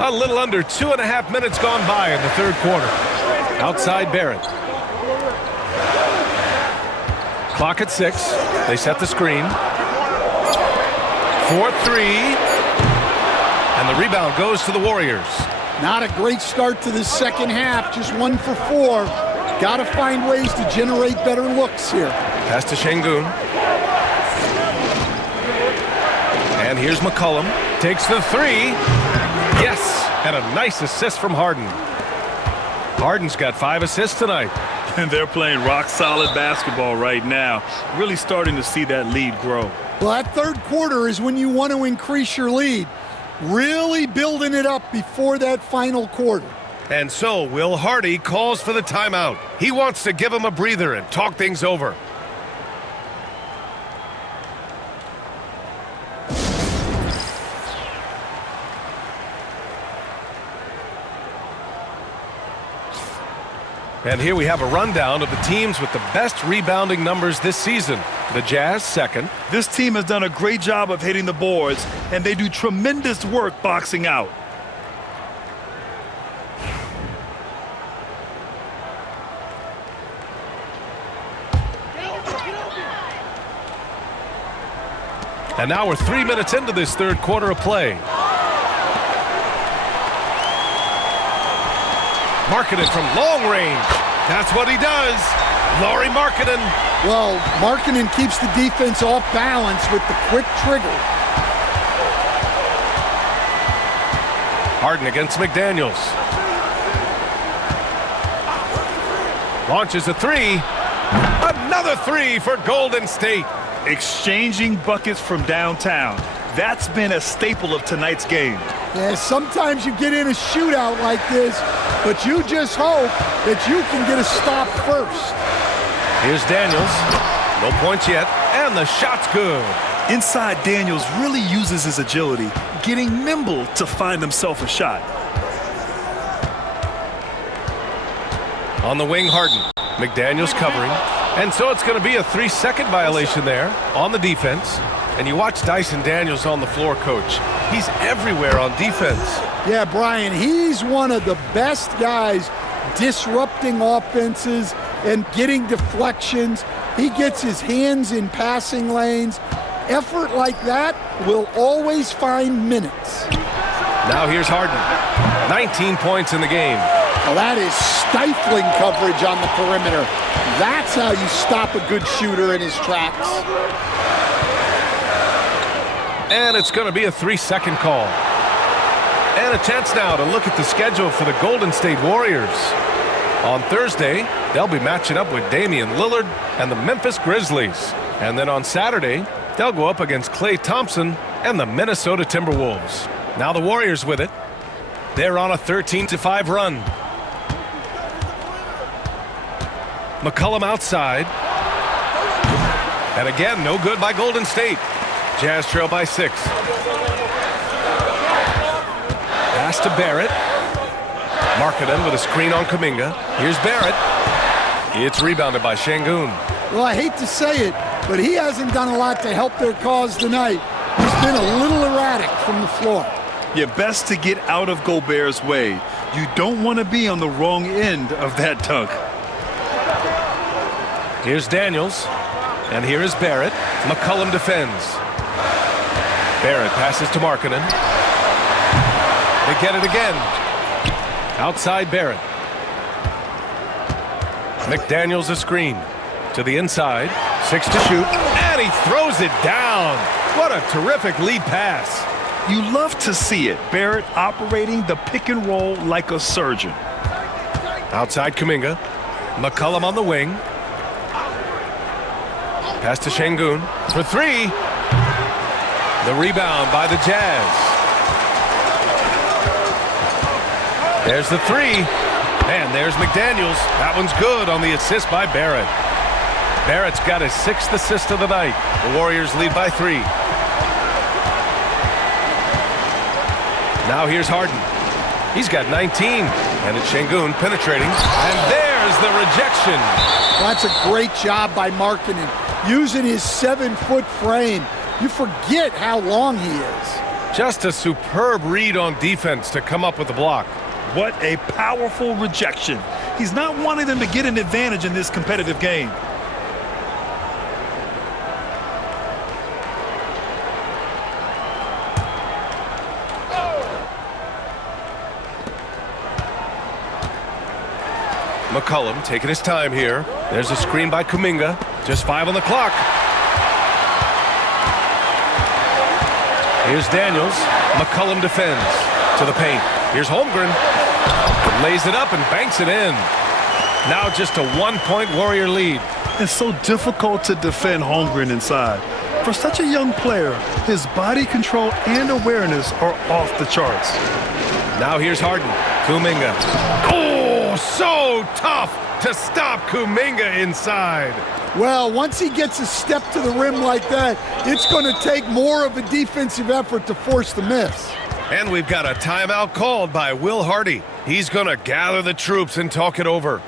A little under 2.5 minutes gone by in the third quarter. Outside Barrett. Clock at 6. They set the screen. 4-3. And the rebound goes to the Warriors. Not a great start to the second half. Just 1 for 4. Got to find ways to generate better looks here. Pass to Şengün. And here's McCollum. Takes the 3. Yes! And a nice assist from Harden. Harden's got 5 assists tonight. And they're playing rock-solid basketball right now. Really starting to see that lead grow. Well, that third quarter is when you want to increase your lead. Really building it up before that final quarter. And so Will Hardy calls for the timeout. He wants to give him a breather and talk things over. And here we have a rundown of the teams with the best rebounding numbers this season. The Jazz second. This team has done a great job of hitting the boards, and they do tremendous work boxing out. And now we're 3 minutes into this third quarter of play. Markkanen from long range. That's what he does. Lauri Markkanen. Well, Markkanen keeps the defense off balance with the quick trigger. Harden against McDaniels. Launches a 3. Another 3 for Golden State. Exchanging buckets from downtown. That's been a staple of tonight's game. Yeah, sometimes you get in a shootout like this, but you just hope that you can get a stop first. Here's Daniels. No points yet, and the shot's good. Inside, Daniels really uses his agility, getting nimble to find himself a shot. On the wing, Harden. McDaniels covering. And so it's going to be a 3-second violation there on the defense. And you watch Dyson Daniels on the floor, Coach. He's everywhere on defense. Yeah, Brian, he's one of the best guys disrupting offenses and getting deflections. He gets his hands in passing lanes. Effort like that will always find minutes. Now here's Harden. 19 points in the game. Well, that is stifling coverage on the perimeter. That's how you stop a good shooter in his tracks. And it's going to be a 3-second call. And a chance now to look at the schedule for the Golden State Warriors. On Thursday, they'll be matching up with Damian Lillard and the Memphis Grizzlies. And then on Saturday, they'll go up against Klay Thompson and the Minnesota Timberwolves. Now the Warriors with it. They're on a 13-5 run. McCollum outside. And again, no good by Golden State. Jazz trail by 6. Pass to Barrett. Markkanen with a screen on Kuminga. Here's Barrett. It's rebounded by Şengün. Well, I hate to say it, but he hasn't done a lot to help their cause tonight. He's been a little erratic from the floor. You're best to get out of Gobert's way. You don't want to be on the wrong end of that dunk. Here's Daniels, and here is Barrett. McCollum defends. Barrett passes to Markkanen. They get it again. Outside Barrett. McDaniels a screen. To the inside. 6 to shoot. And he throws it down. What a terrific lead pass. You love to see it. Barrett operating the pick and roll like a surgeon. Outside Kuminga. McCollum on the wing. Pass to Şengün for 3. The rebound by the Jazz. There's the 3. And there's McDaniels. That one's good on the assist by Barrett. Barrett's got his 6th assist of the night. The Warriors lead by 3. Now here's Harden. He's got 19. And it's Şengün penetrating. And there's the rejection. That's a great job by Markkanen. Using his 7-foot frame. You forget how long he is. Just a superb read on defense to come up with the block. What a powerful rejection. He's not wanting them to get an advantage in this competitive game. McCollum taking his time here. There's a screen by Kuminga. Just 5 on the clock. Here's Daniels. McCollum defends. To the paint. Here's Holmgren. Lays it up and banks it in. Now just a 1-point Warrior lead. It's so difficult to defend Holmgren inside. For such a young player, his body control and awareness are off the charts. Now here's Harden. Kuminga. Oh, so tough to stop Kuminga inside. Well, once he gets a step to the rim like that, it's going to take more of a defensive effort to force the miss. And we've got a timeout called by Will Hardy. He's going to gather the troops and talk it over.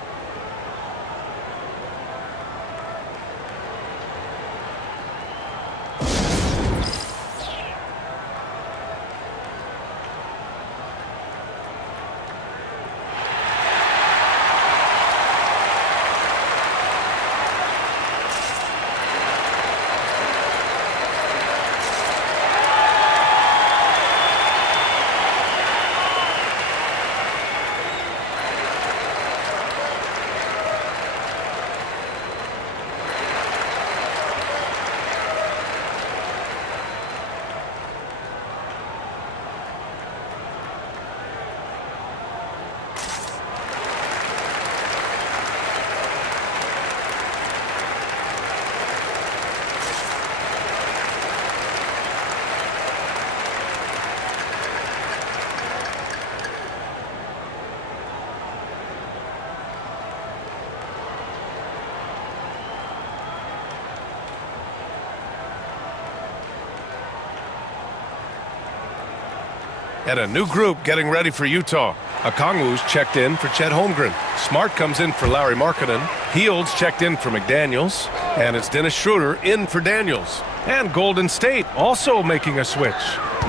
And a new group getting ready for Utah. Okongwu's checked in for Chet Holmgren. Smart comes in for Larry Markkanen. Fields checked in for McDaniels. And it's Dennis Schroeder in for Daniels. And Golden State also making a switch.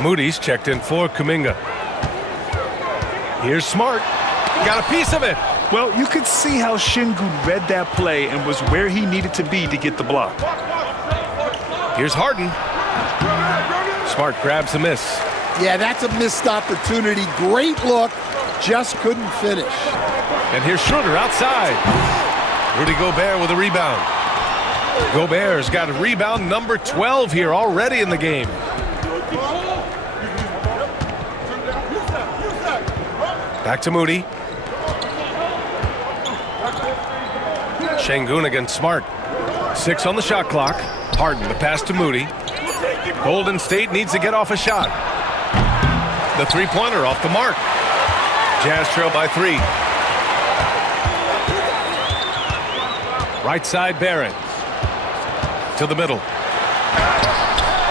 Moody's checked in for Kuminga. Here's Smart. Got a piece of it. Well, you could see how Şengün read that play and was where he needed to be to get the block. Here's Harden. Smart grabs the miss. Yeah, that's a missed opportunity. Great look, just couldn't finish. And here's Schroeder outside. Rudy Gobert with a rebound. Gobert's got a rebound number 12 here already in the game. Back to Moody. Şengün against Smart. 6 on the shot clock. Harden the pass to Moody. Golden State needs to get off a shot. The three-pointer off the mark. Jazz trail by 3. Right side Barrett. To the middle.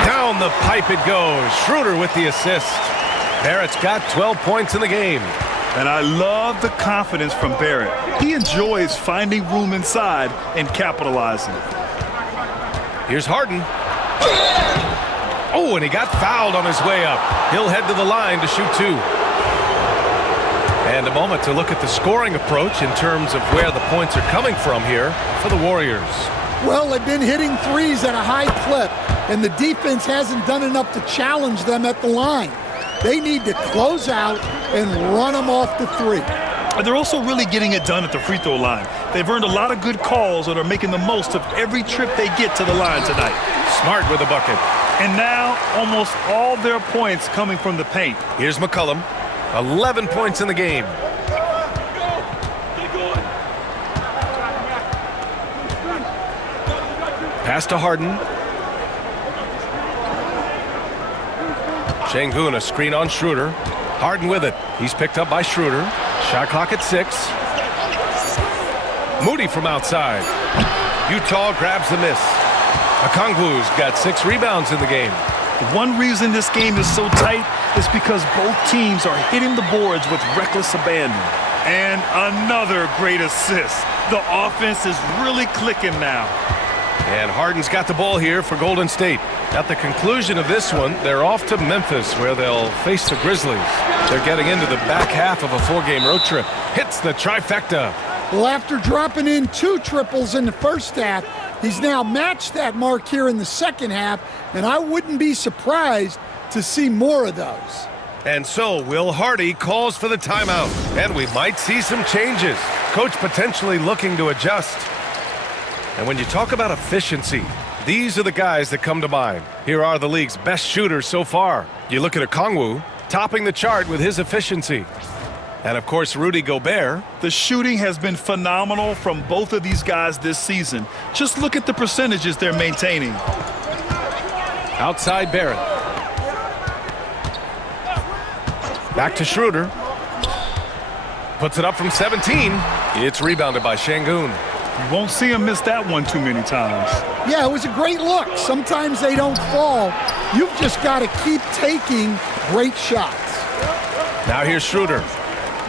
Down the pipe it goes. Schroeder with the assist. Barrett's got 12 points in the game. And I love the confidence from Barrett. He enjoys finding room inside and capitalizing. Here's Harden. Oh, and he got fouled on his way up. He'll head to the line to shoot 2. And a moment to look at the scoring approach in terms of where the points are coming from here for the Warriors. Well, they've been hitting threes at a high clip, and the defense hasn't done enough to challenge them at the line. They need to close out and run them off the 3. And they're also really getting it done at the free throw line. They've earned a lot of good calls and are making the most of every trip they get to the line tonight. Smart with a bucket. And now almost all their points coming from the paint. Here's McCollum. 11 points in the game. Pass to Harden. Şengün, a screen on Schroeder. Harden with it. He's picked up by Schroeder. Shot clock at 6. Moody from outside. Utah grabs the miss. Okongwu's got 6 rebounds in the game. One reason this game is so tight is because both teams are hitting the boards with reckless abandon. And another great assist. The offense is really clicking now. And Harden's got the ball here for Golden State. At the conclusion of this one, they're off to Memphis, where they'll face the Grizzlies. They're getting into the back half of a 4-game road trip. Hits the trifecta. Well, after dropping in 2 triples in the first half, he's now matched that mark here in the second half, and I wouldn't be surprised to see more of those. And so Will Hardy calls for the timeout, and we might see some changes. Coach potentially looking to adjust. And when you talk about efficiency, these are the guys that come to mind. Here are the league's best shooters so far. You look at Okongwu, topping the chart with his efficiency. And of course, Rudy Gobert. The shooting has been phenomenal from both of these guys this season. Just look at the percentages they're maintaining. Outside Barrett. Back to Schroeder. Puts it up from 17. It's rebounded by Şengün. You won't see him miss that one too many times. Yeah, it was a great look. Sometimes they don't fall. You've just got to keep taking great shots. Now here's Schroeder.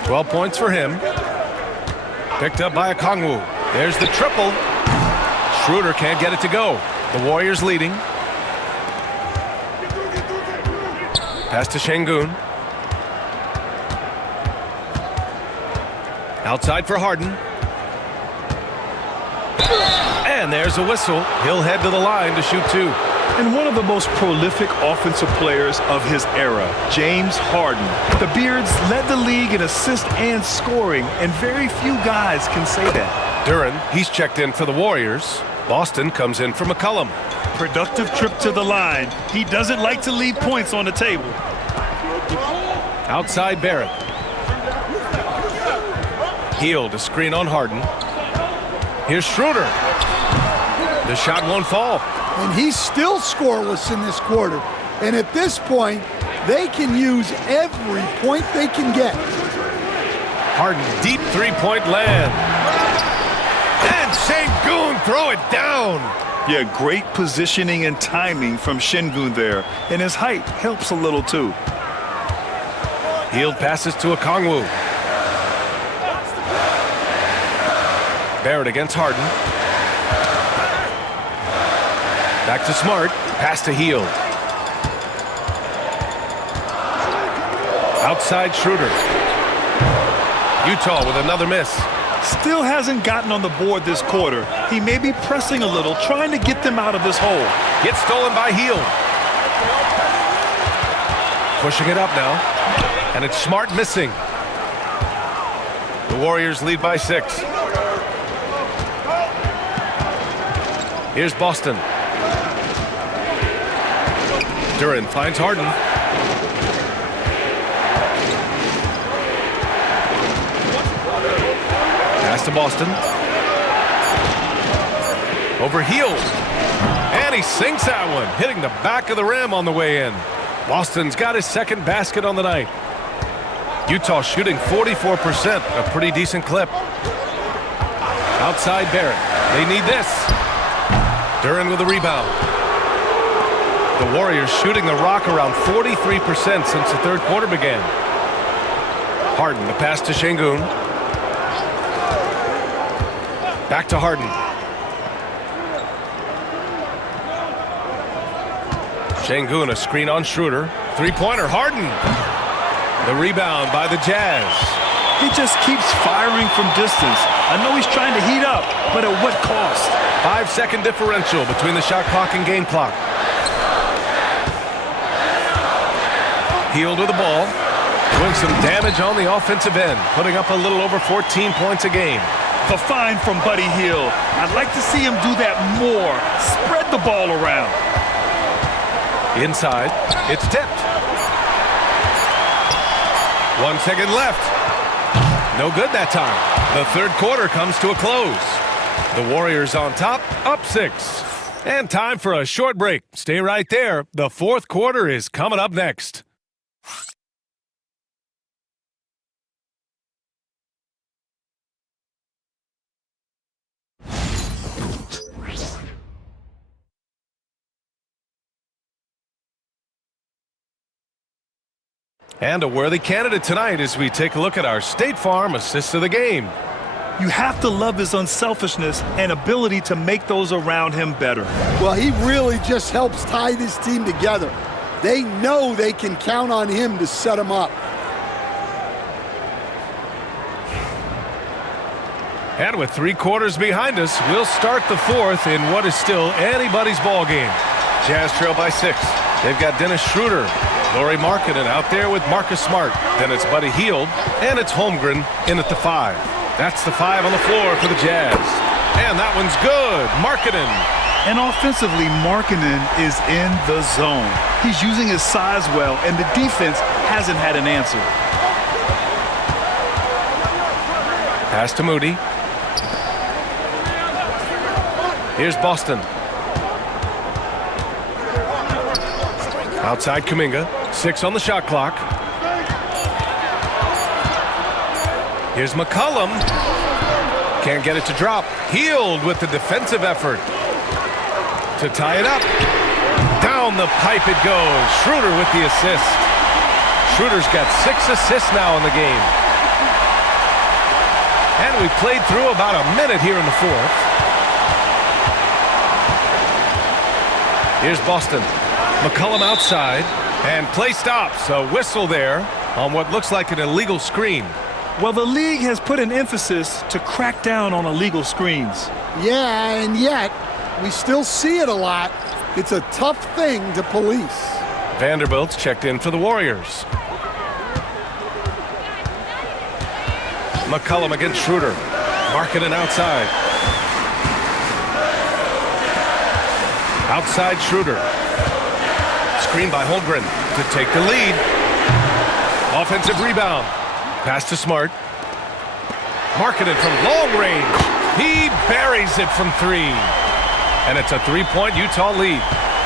12 points for him. Picked up by Okongwu. There's the triple. Schroeder can't get it to go. The Warriors leading. Pass to Şengün. Outside for Harden. And there's a whistle. He'll head to the line to shoot 2. And one of the most prolific offensive players of his era, James Harden. The Beards led the league in assists and scoring, and very few guys can say that. Duren, he's checked in for the Warriors. Boston comes in for McCollum. Productive trip to the line. He doesn't like to leave points on the table. Outside Barrett. Heel to screen on Harden. Here's Schroeder. The shot won't fall. And he's still scoreless in this quarter. And at this point, they can use every point they can get. Harden, deep three-point land. And Şengün throw it down. Yeah, great positioning and timing from Şengün there. And his height helps a little too. Heel passes to Okongwu. Barrett against Harden. Back to Smart. Pass to Heel. Outside Schroeder. Utah with another miss. Still hasn't gotten on the board this quarter. He may be pressing a little, trying to get them out of this hole. Gets stolen by Heel. Pushing it up now. And it's Smart missing. The Warriors lead by 6. Here's Boston. Duren finds Harden. Pass to Boston. Over Heel. And he sinks that one, hitting the back of the rim on the way in. Boston's got his second basket on the night. Utah shooting 44%, a pretty decent clip. Outside Barrett. They need this. Duren with a rebound. The Warriors shooting the rock around 43% since the third quarter began. Harden, the pass to Şengün. Back to Harden. Şengün, a screen on Schroeder. Three-pointer, Harden. The rebound by the Jazz. He just keeps firing from distance. I know he's trying to heat up, but at what cost? 5-second differential between the shot clock and game clock. Hield with the ball. Doing some damage on the offensive end. Putting up a little over 14 points a game. The find from Buddy Hield. I'd like to see him do that more. Spread the ball around. Inside, it's tipped. 1 second left. No good that time. The third quarter comes to a close. The Warriors on top, up 6. And time for a short break. Stay right there. The fourth quarter is coming up next. And a worthy candidate tonight as we take a look at our State Farm assist of the game. You have to love his unselfishness and ability to make those around him better. Well, he really just helps tie this team together. They know they can count on him to set them up. And with 3 quarters behind us, we'll start the fourth in what is still anybody's ball game. Jazz trail by 6. They've got Dennis Schroeder, Lauri Markkanen out there with Marcus Smart. Then it's Buddy Hield, and it's Holmgren in at the 5. That's the 5 on the floor for the Jazz. And that one's good. Markkanen. And offensively, Markkanen is in the zone. He's using his size well, and the defense hasn't had an answer. Pass to Moody. Here's Boston. Outside Kuminga. 6 on the shot clock. Here's McCollum. Can't get it to drop. Hield with the defensive effort to tie it up. Down the pipe it goes. Schroeder with the assist. Schroeder's got 6 assists now in the game. And we played through about a minute here in the fourth. Here's Boston. McCollum outside, and play stops. A whistle there on what looks like an illegal screen. Well, the league has put an emphasis to crack down on illegal screens. Yeah, and yet we still see it a lot. It's a tough thing to police. Vanderbilt's checked in for the Warriors. McCollum against Schroeder. Markkanen outside. Outside Schroeder. Screen by Holmgren to take the lead. Offensive rebound. Pass to Smart. Markkanen from long range. He buries it from 3. And it's a 3-point Utah lead.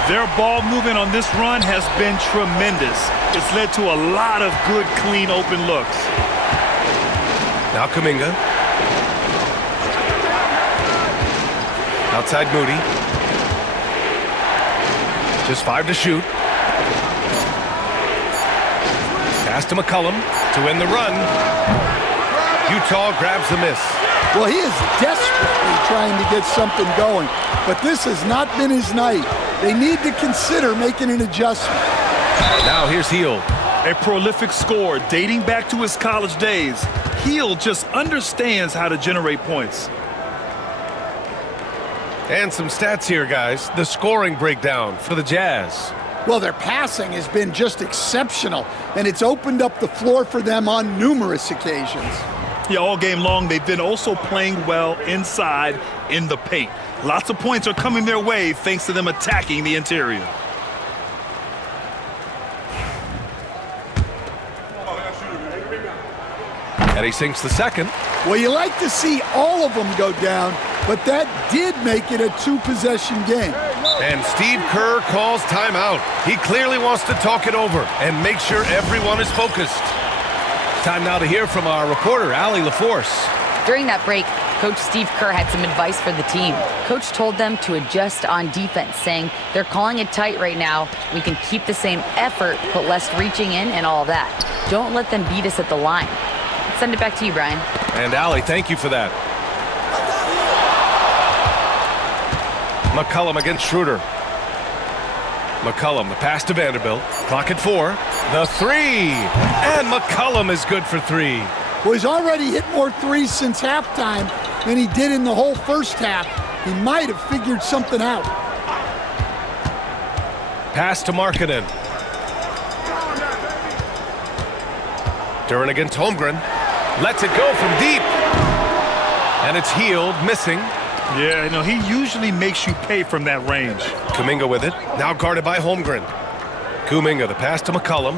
Their ball movement on this run has been tremendous. It's led to a lot of good, clean, open looks. Now Kuminga. Outside Moody. Just 5 to shoot. Pass to McCollum to win the run. Utah grabs the miss. Well, he is desperately trying to get something going, but this has not been his night. They need to consider making an adjustment. Now here's Hield. A prolific scorer dating back to his college days. Hield just understands how to generate points. And some stats here, guys. The scoring breakdown for the Jazz. Well, their passing has been just exceptional, and it's opened up the floor for them on numerous occasions. Yeah, all game long, they've been also playing well inside in the paint. Lots of points are coming their way thanks to them attacking the interior. And he sinks the second. Well, you like to see all of them go down, but that did make it a 2-possession game. And Steve Kerr calls timeout. He clearly wants to talk it over and make sure everyone is focused. Time now to hear from our reporter, Allie LaForce. During that break, Coach Steve Kerr had some advice for the team. Coach told them to adjust on defense, saying they're calling it tight right now. We can keep the same effort, but less reaching in and all that. Don't let them beat us at the line. Let's send it back to you, Brian. And Allie, thank you for that. McCollum against Schroeder. McCollum, the pass to Vanderbilt. Clock at 4. The 3. And McCollum is good for 3. Well, he's already hit more threes since halftime than he did in the whole first half. He might have figured something out. Pass to Markkanen. Duren against Holmgren. Lets it go from deep. And it's Hield, missing. Yeah, you know, he usually makes you pay from that range. Kuminga with it. Now guarded by Holmgren. Kuminga, the pass to McCollum.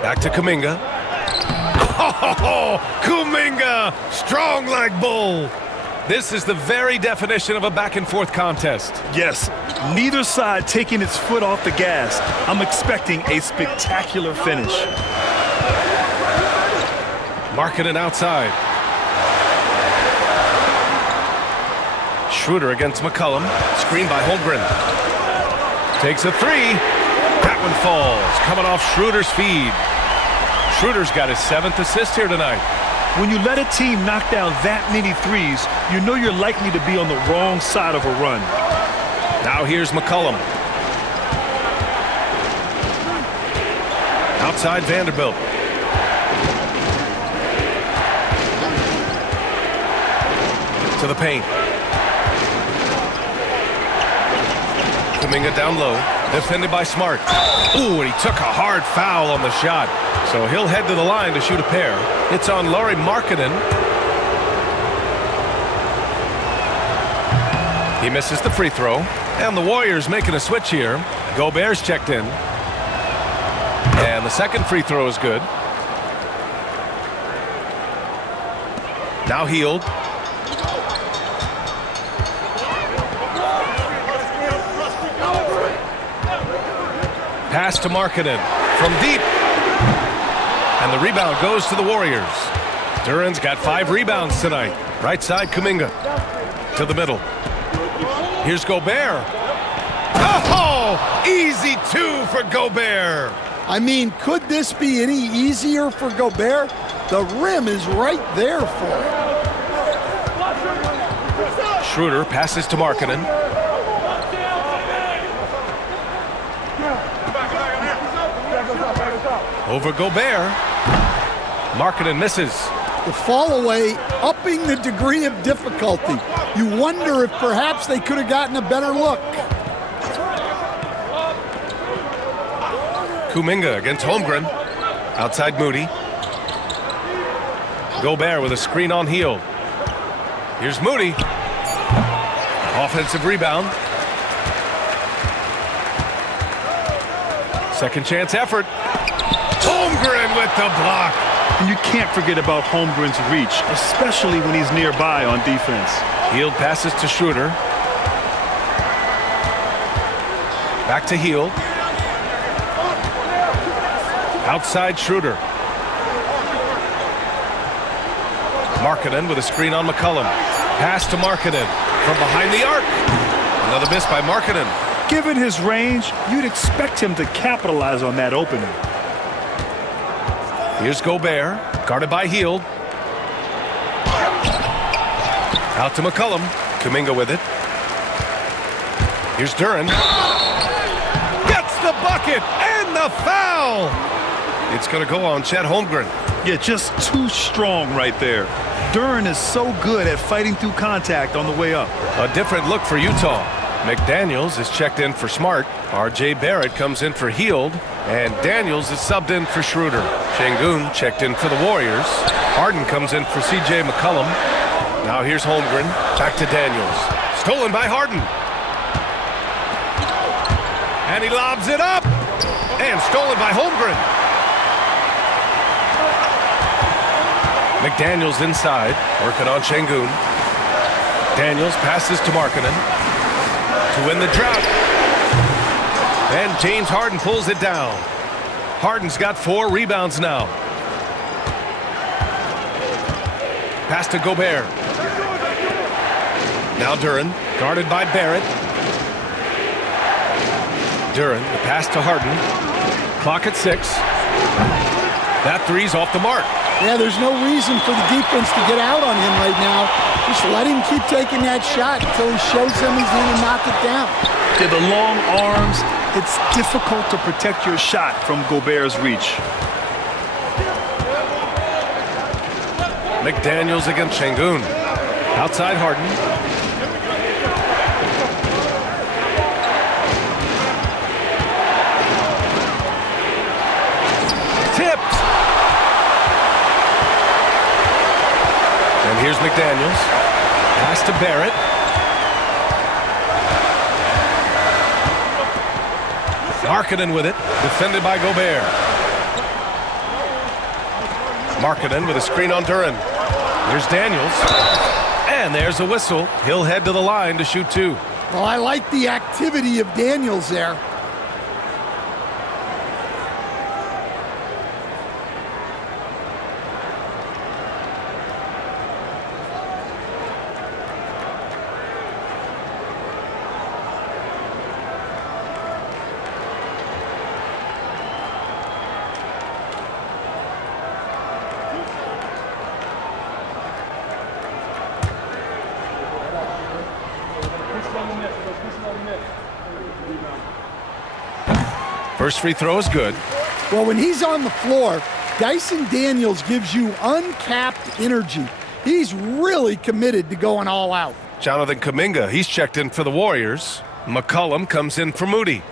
Back to Kuminga. Oh, Kuminga, strong like bull. This is the very definition of a back-and-forth contest. Yes, neither side taking its foot off the gas. I'm expecting a spectacular finish. Markkanen outside. Schroeder against McCollum. Screen by Holmgren. Takes a 3. That one falls. Coming off Schroeder's feed. Schroeder's got his 7th assist here tonight. When you let a team knock down that many threes, you know you're likely to be on the wrong side of a run. Now here's McCollum. Outside Vanderbilt. To the paint. Kuminga down low. Defended by Smart. Ooh, and he took a hard foul on the shot. So he'll head to the line to shoot a pair. It's on Lauri Markkanen. He misses the free throw. And the Warriors making a switch here. Gobert's checked in. And the second free throw is good. Now Hield. Pass to Markkanen from deep. And the rebound goes to the Warriors. Duren's got 5 rebounds tonight. Right side, Kuminga. To the middle. Here's Gobert. Oh, easy 2 for Gobert. I mean, could this be any easier for Gobert? The rim is right there for him. Schroeder passes to Markkanen. Over Gobert. Markkanen misses. The fall away, upping the degree of difficulty. You wonder if perhaps they could have gotten a better look. Kuminga against Holmgren. Outside Moody. Gobert with a screen on Hield. Here's Moody. Offensive rebound. Second chance effort. Holmgren with the block. And you can't forget about Holmgren's reach, especially when he's nearby on defense. Hield passes to Schroeder. Back to Hield. Outside Schroeder. Markkanen with a screen on McCollum. Pass to Markkanen from behind the arc. Another miss by Markkanen. Given his range, you'd expect him to capitalize on that opening. Here's Gobert, guarded by Hield. Out to McCollum. Kuminga with it. Here's Duren. Gets the bucket and the foul. It's going to go on Chet Holmgren. Yeah, just too strong right there. Duren is so good at fighting through contact on the way up. A different look for Utah. McDaniels is checked in for Smart. R.J. Barrett comes in for Hield. And Daniels is subbed in for Schroeder. Şengün checked in for the Warriors. Harden comes in for C.J. McCollum. Now here's Holmgren. Back to Daniels. Stolen by Harden. And he lobs it up. And stolen by Holmgren. McDaniels inside, working on Şengün. Daniels passes to Markkanen to win the drought. And James Harden pulls it down. Harden's got 4 rebounds now. Pass to Gobert. Now Duren, guarded by Barrett. Duran. The pass to Harden. Clock at 6. That three's off the mark. Yeah, there's no reason for the defense to get out on him right now. Just let him keep taking that shot until he shows them he's going to knock it down. Yeah, the long arms, it's difficult to protect your shot from Gobert's reach. McDaniels against Şengün. Outside Harden. Tipped. And here's McDaniels. Pass to Barrett. Markkanen with it. Defended by Gobert. Markkanen with a screen on Duran. There's Daniels. And there's a whistle. He'll head to the line to shoot 2. Well, I like the activity of Daniels there. First free throw is good. Well, when he's on the floor, Dyson Daniels gives you uncapped energy. He's really committed to going all out. Jonathan Kuminga, he's checked in for the Warriors. McCollum comes in for Moody.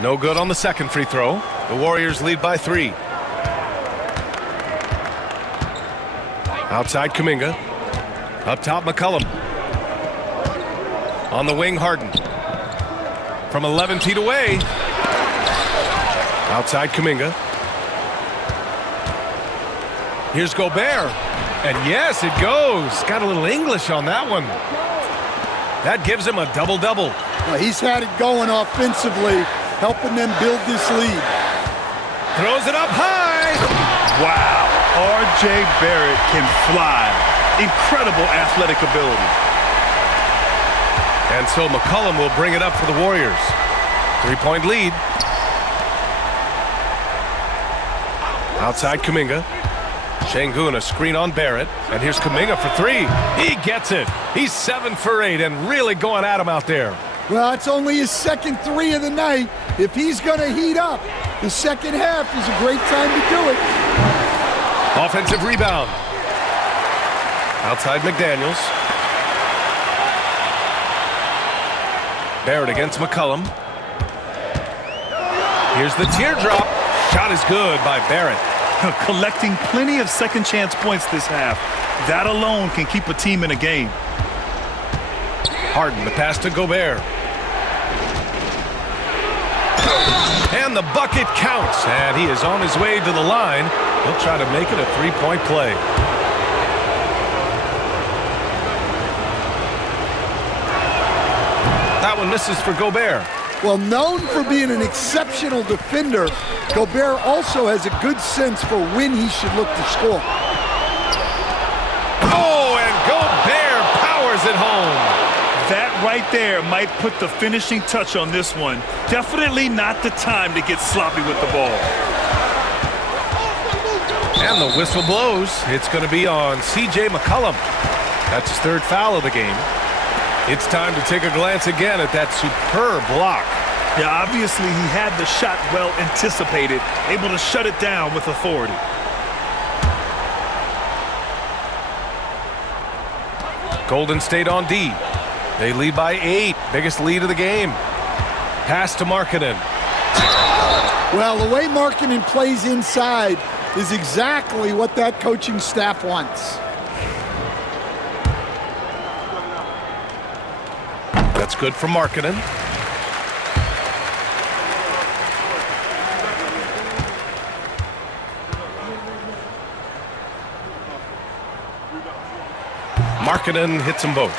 No good on the second free throw. The Warriors lead by 3. Outside Kuminga. Up top McCollum. On the wing Harden. From 11 feet away. Outside Kuminga. Here's Gobert. And yes, it goes. Got a little English on that one. That gives him a double-double. Well, he's had it going offensively, helping them build this lead. Throws it up high. Wow, R.J. Barrett can fly. Incredible athletic ability. And so McCollum will bring it up for the Warriors. 3-point lead. Outside Kuminga. Şengün, a screen on Barrett. And here's Kuminga for 3. He gets it. He's 7 for 8 and really going at him out there. Well, it's only his second 3 of the night. If he's going to heat up, the second half is a great time to do it. Offensive rebound. Outside McDaniels. Barrett against McCollum. Here's the teardrop. Shot is good by Barrett. Collecting plenty of second chance points this half. That alone can keep a team in a game. Harden, the pass to Gobert. And the bucket counts. And he is on his way to the line. He'll try to make it a 3-point play. That one misses for Gobert. Well, known for being an exceptional defender, Gobert also has a good sense for when he should look to score. Oh, and Gobert powers it home. That right there might put the finishing touch on this one. Definitely not the time to get sloppy with the ball. And the whistle blows. It's going to be on C.J. McCollum. That's his 3rd foul of the game. It's time to take a glance again at that superb block. Yeah, obviously he had the shot well anticipated, able to shut it down with authority. Golden State on D. They lead by 8. Biggest lead of the game. Pass to Markkanen. Well, the way Markkanen plays inside is exactly what that coaching staff wants. That's good for Markkanen. Markkanen hits them both.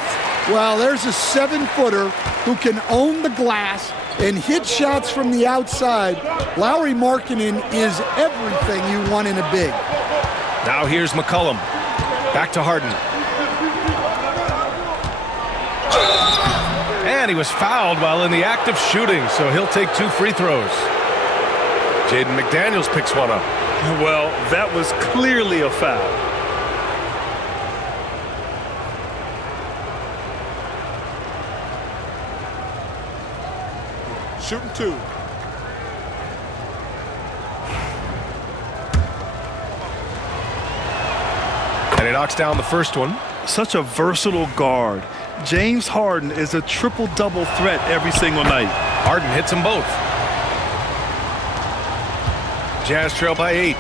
Well, there's a 7-footer who can own the glass and hit shots from the outside. Lauri Markkanen is everything you want in a big. Now here's McCollum. Back to Harden. And he was fouled while in the act of shooting, so he'll take 2 free throws. Jaden McDaniels picks one up. Well, that was clearly a foul. Shooting 2. And he knocks down the first one. Such a versatile guard. James Harden is a triple-double threat every single night. Harden hits them both. Jazz trail by 8.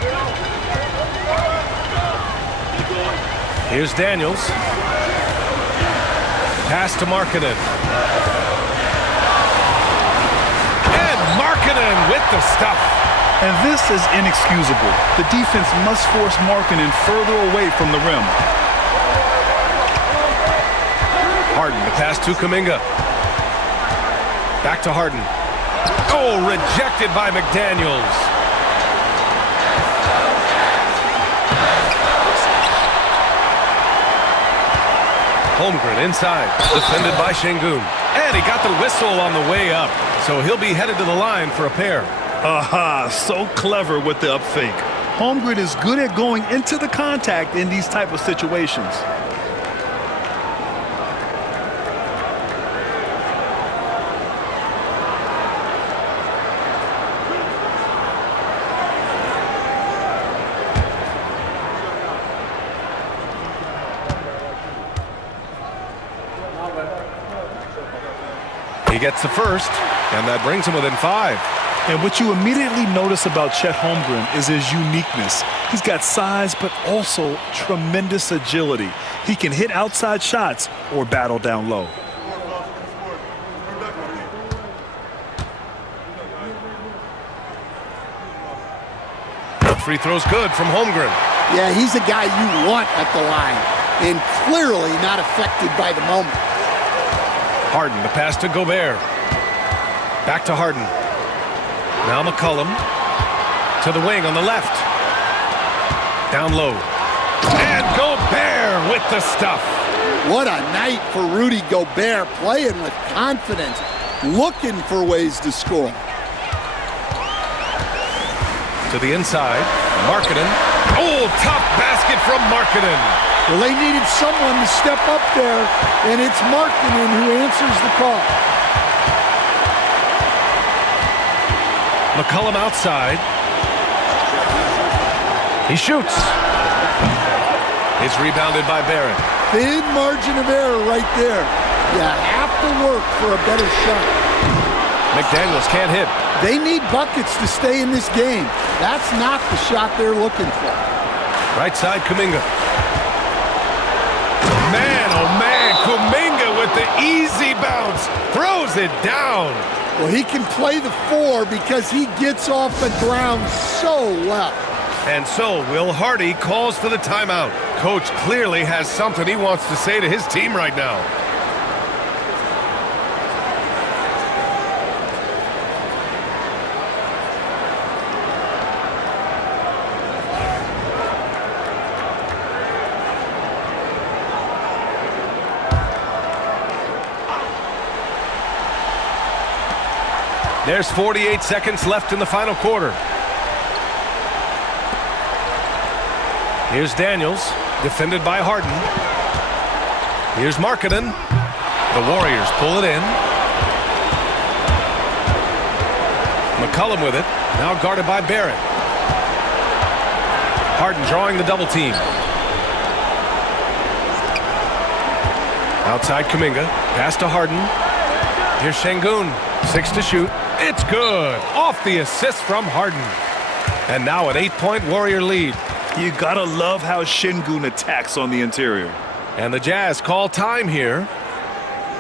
Here's Daniels. Pass to Markkanen. And Markkanen with the stuff. And this is inexcusable. The defense must force Markkanen further away from the rim. Harden, the pass to Kuminga. Back to Harden. Oh, rejected by McDaniels. Holmgren inside, defended by Şengün. And he got the whistle on the way up, so he'll be headed to the line for a pair. Aha, so clever with the up fake. Holmgren is good at going into the contact in these type of situations. He gets the first, and that brings him within 5. And what you immediately notice about Chet Holmgren is his uniqueness. He's got size, but also tremendous agility. He can hit outside shots or battle down low. Free throw's good from Holmgren. Yeah, he's a guy you want at the line, and clearly not affected by the moment. Harden, the pass to Gobert. Back to Harden. Now McCollum to the wing on the left. Down low. And Gobert with the stuff. What a night for Rudy Gobert, playing with confidence, looking for ways to score. To the inside, Markkanen. Oh, tough basket from Markkanen. Well, they needed someone to step up there, and it's Markkanen who answers the call. McCollum outside. He shoots. It's rebounded by Barrett. Thin margin of error right there. You have to work for a better shot. McDaniels can't hit. They need buckets to stay in this game. That's not the shot they're looking for. Right side, Kuminga. Man, oh man, Kuminga with the easy bounce. Throws it down. Well, he can play the 4 because he gets off the ground so well. And so Will Hardy calls for the timeout. Coach clearly has something he wants to say to his team right now. There's 48 seconds left in the final quarter. Here's Daniels, defended by Harden. Here's Markkanen. The Warriors pull it in. McCollum with it, now guarded by Barrett. Harden drawing the double team. Outside Kuminga, pass to Harden. Here's Şengün, 6 to shoot. It's good, off the assist from Harden. And now an 8-point Warrior lead. You gotta love how Şengün attacks on the interior. And the Jazz call time here.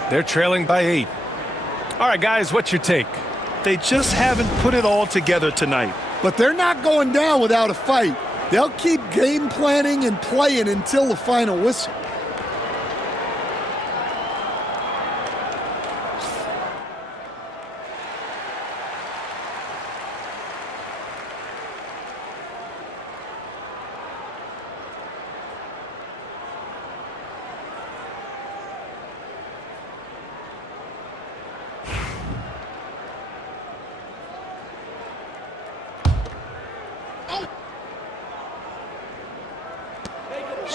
They're trailing by 8. All right, guys, what's your take? They just haven't put it all together tonight. But they're not going down without a fight. They'll keep game planning and playing until the final whistle.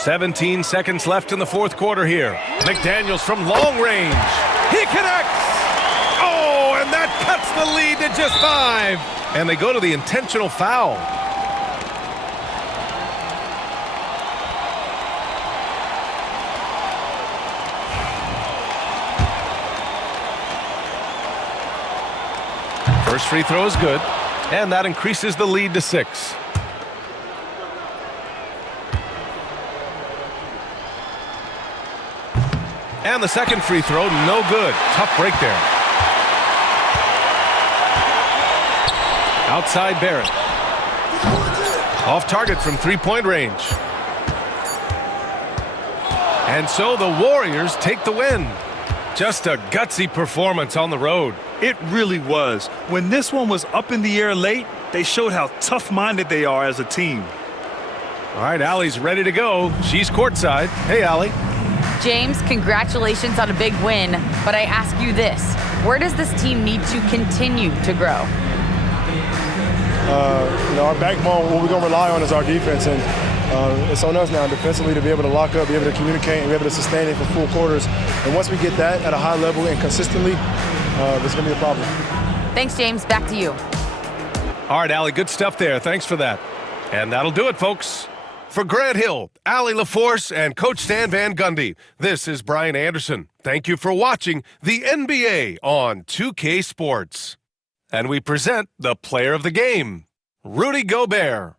17 seconds left in the fourth quarter here. McDaniels from long range. He connects! Oh, and that cuts the lead to just 5. And they go to the intentional foul. First free throw is good, and that increases the lead to 6. And the second free throw, no good. Tough break there. Outside Barrett. Off target from three-point range. And so the Warriors take the win. Just a gutsy performance on the road. It really was. When this one was up in the air late, they showed how tough-minded they are as a team. All right, Allie's ready to go. She's courtside. Hey, Allie. James, congratulations on a big win, but I ask you this. Where does this team need to continue to grow? Our backbone, what we're going to rely on is our defense, and it's on us now defensively to be able to lock up, be able to communicate, and be able to sustain it for full quarters. And once we get that at a high level and consistently, it's going to be a problem. Thanks, James. Back to you. All right, Allie, good stuff there. Thanks for that. And that'll do it, folks. For Grant Hill, Allie LaForce, and Coach Stan Van Gundy, this is Brian Anderson. Thank you for watching the NBA on 2K Sports. And we present the player of the game, Rudy Gobert.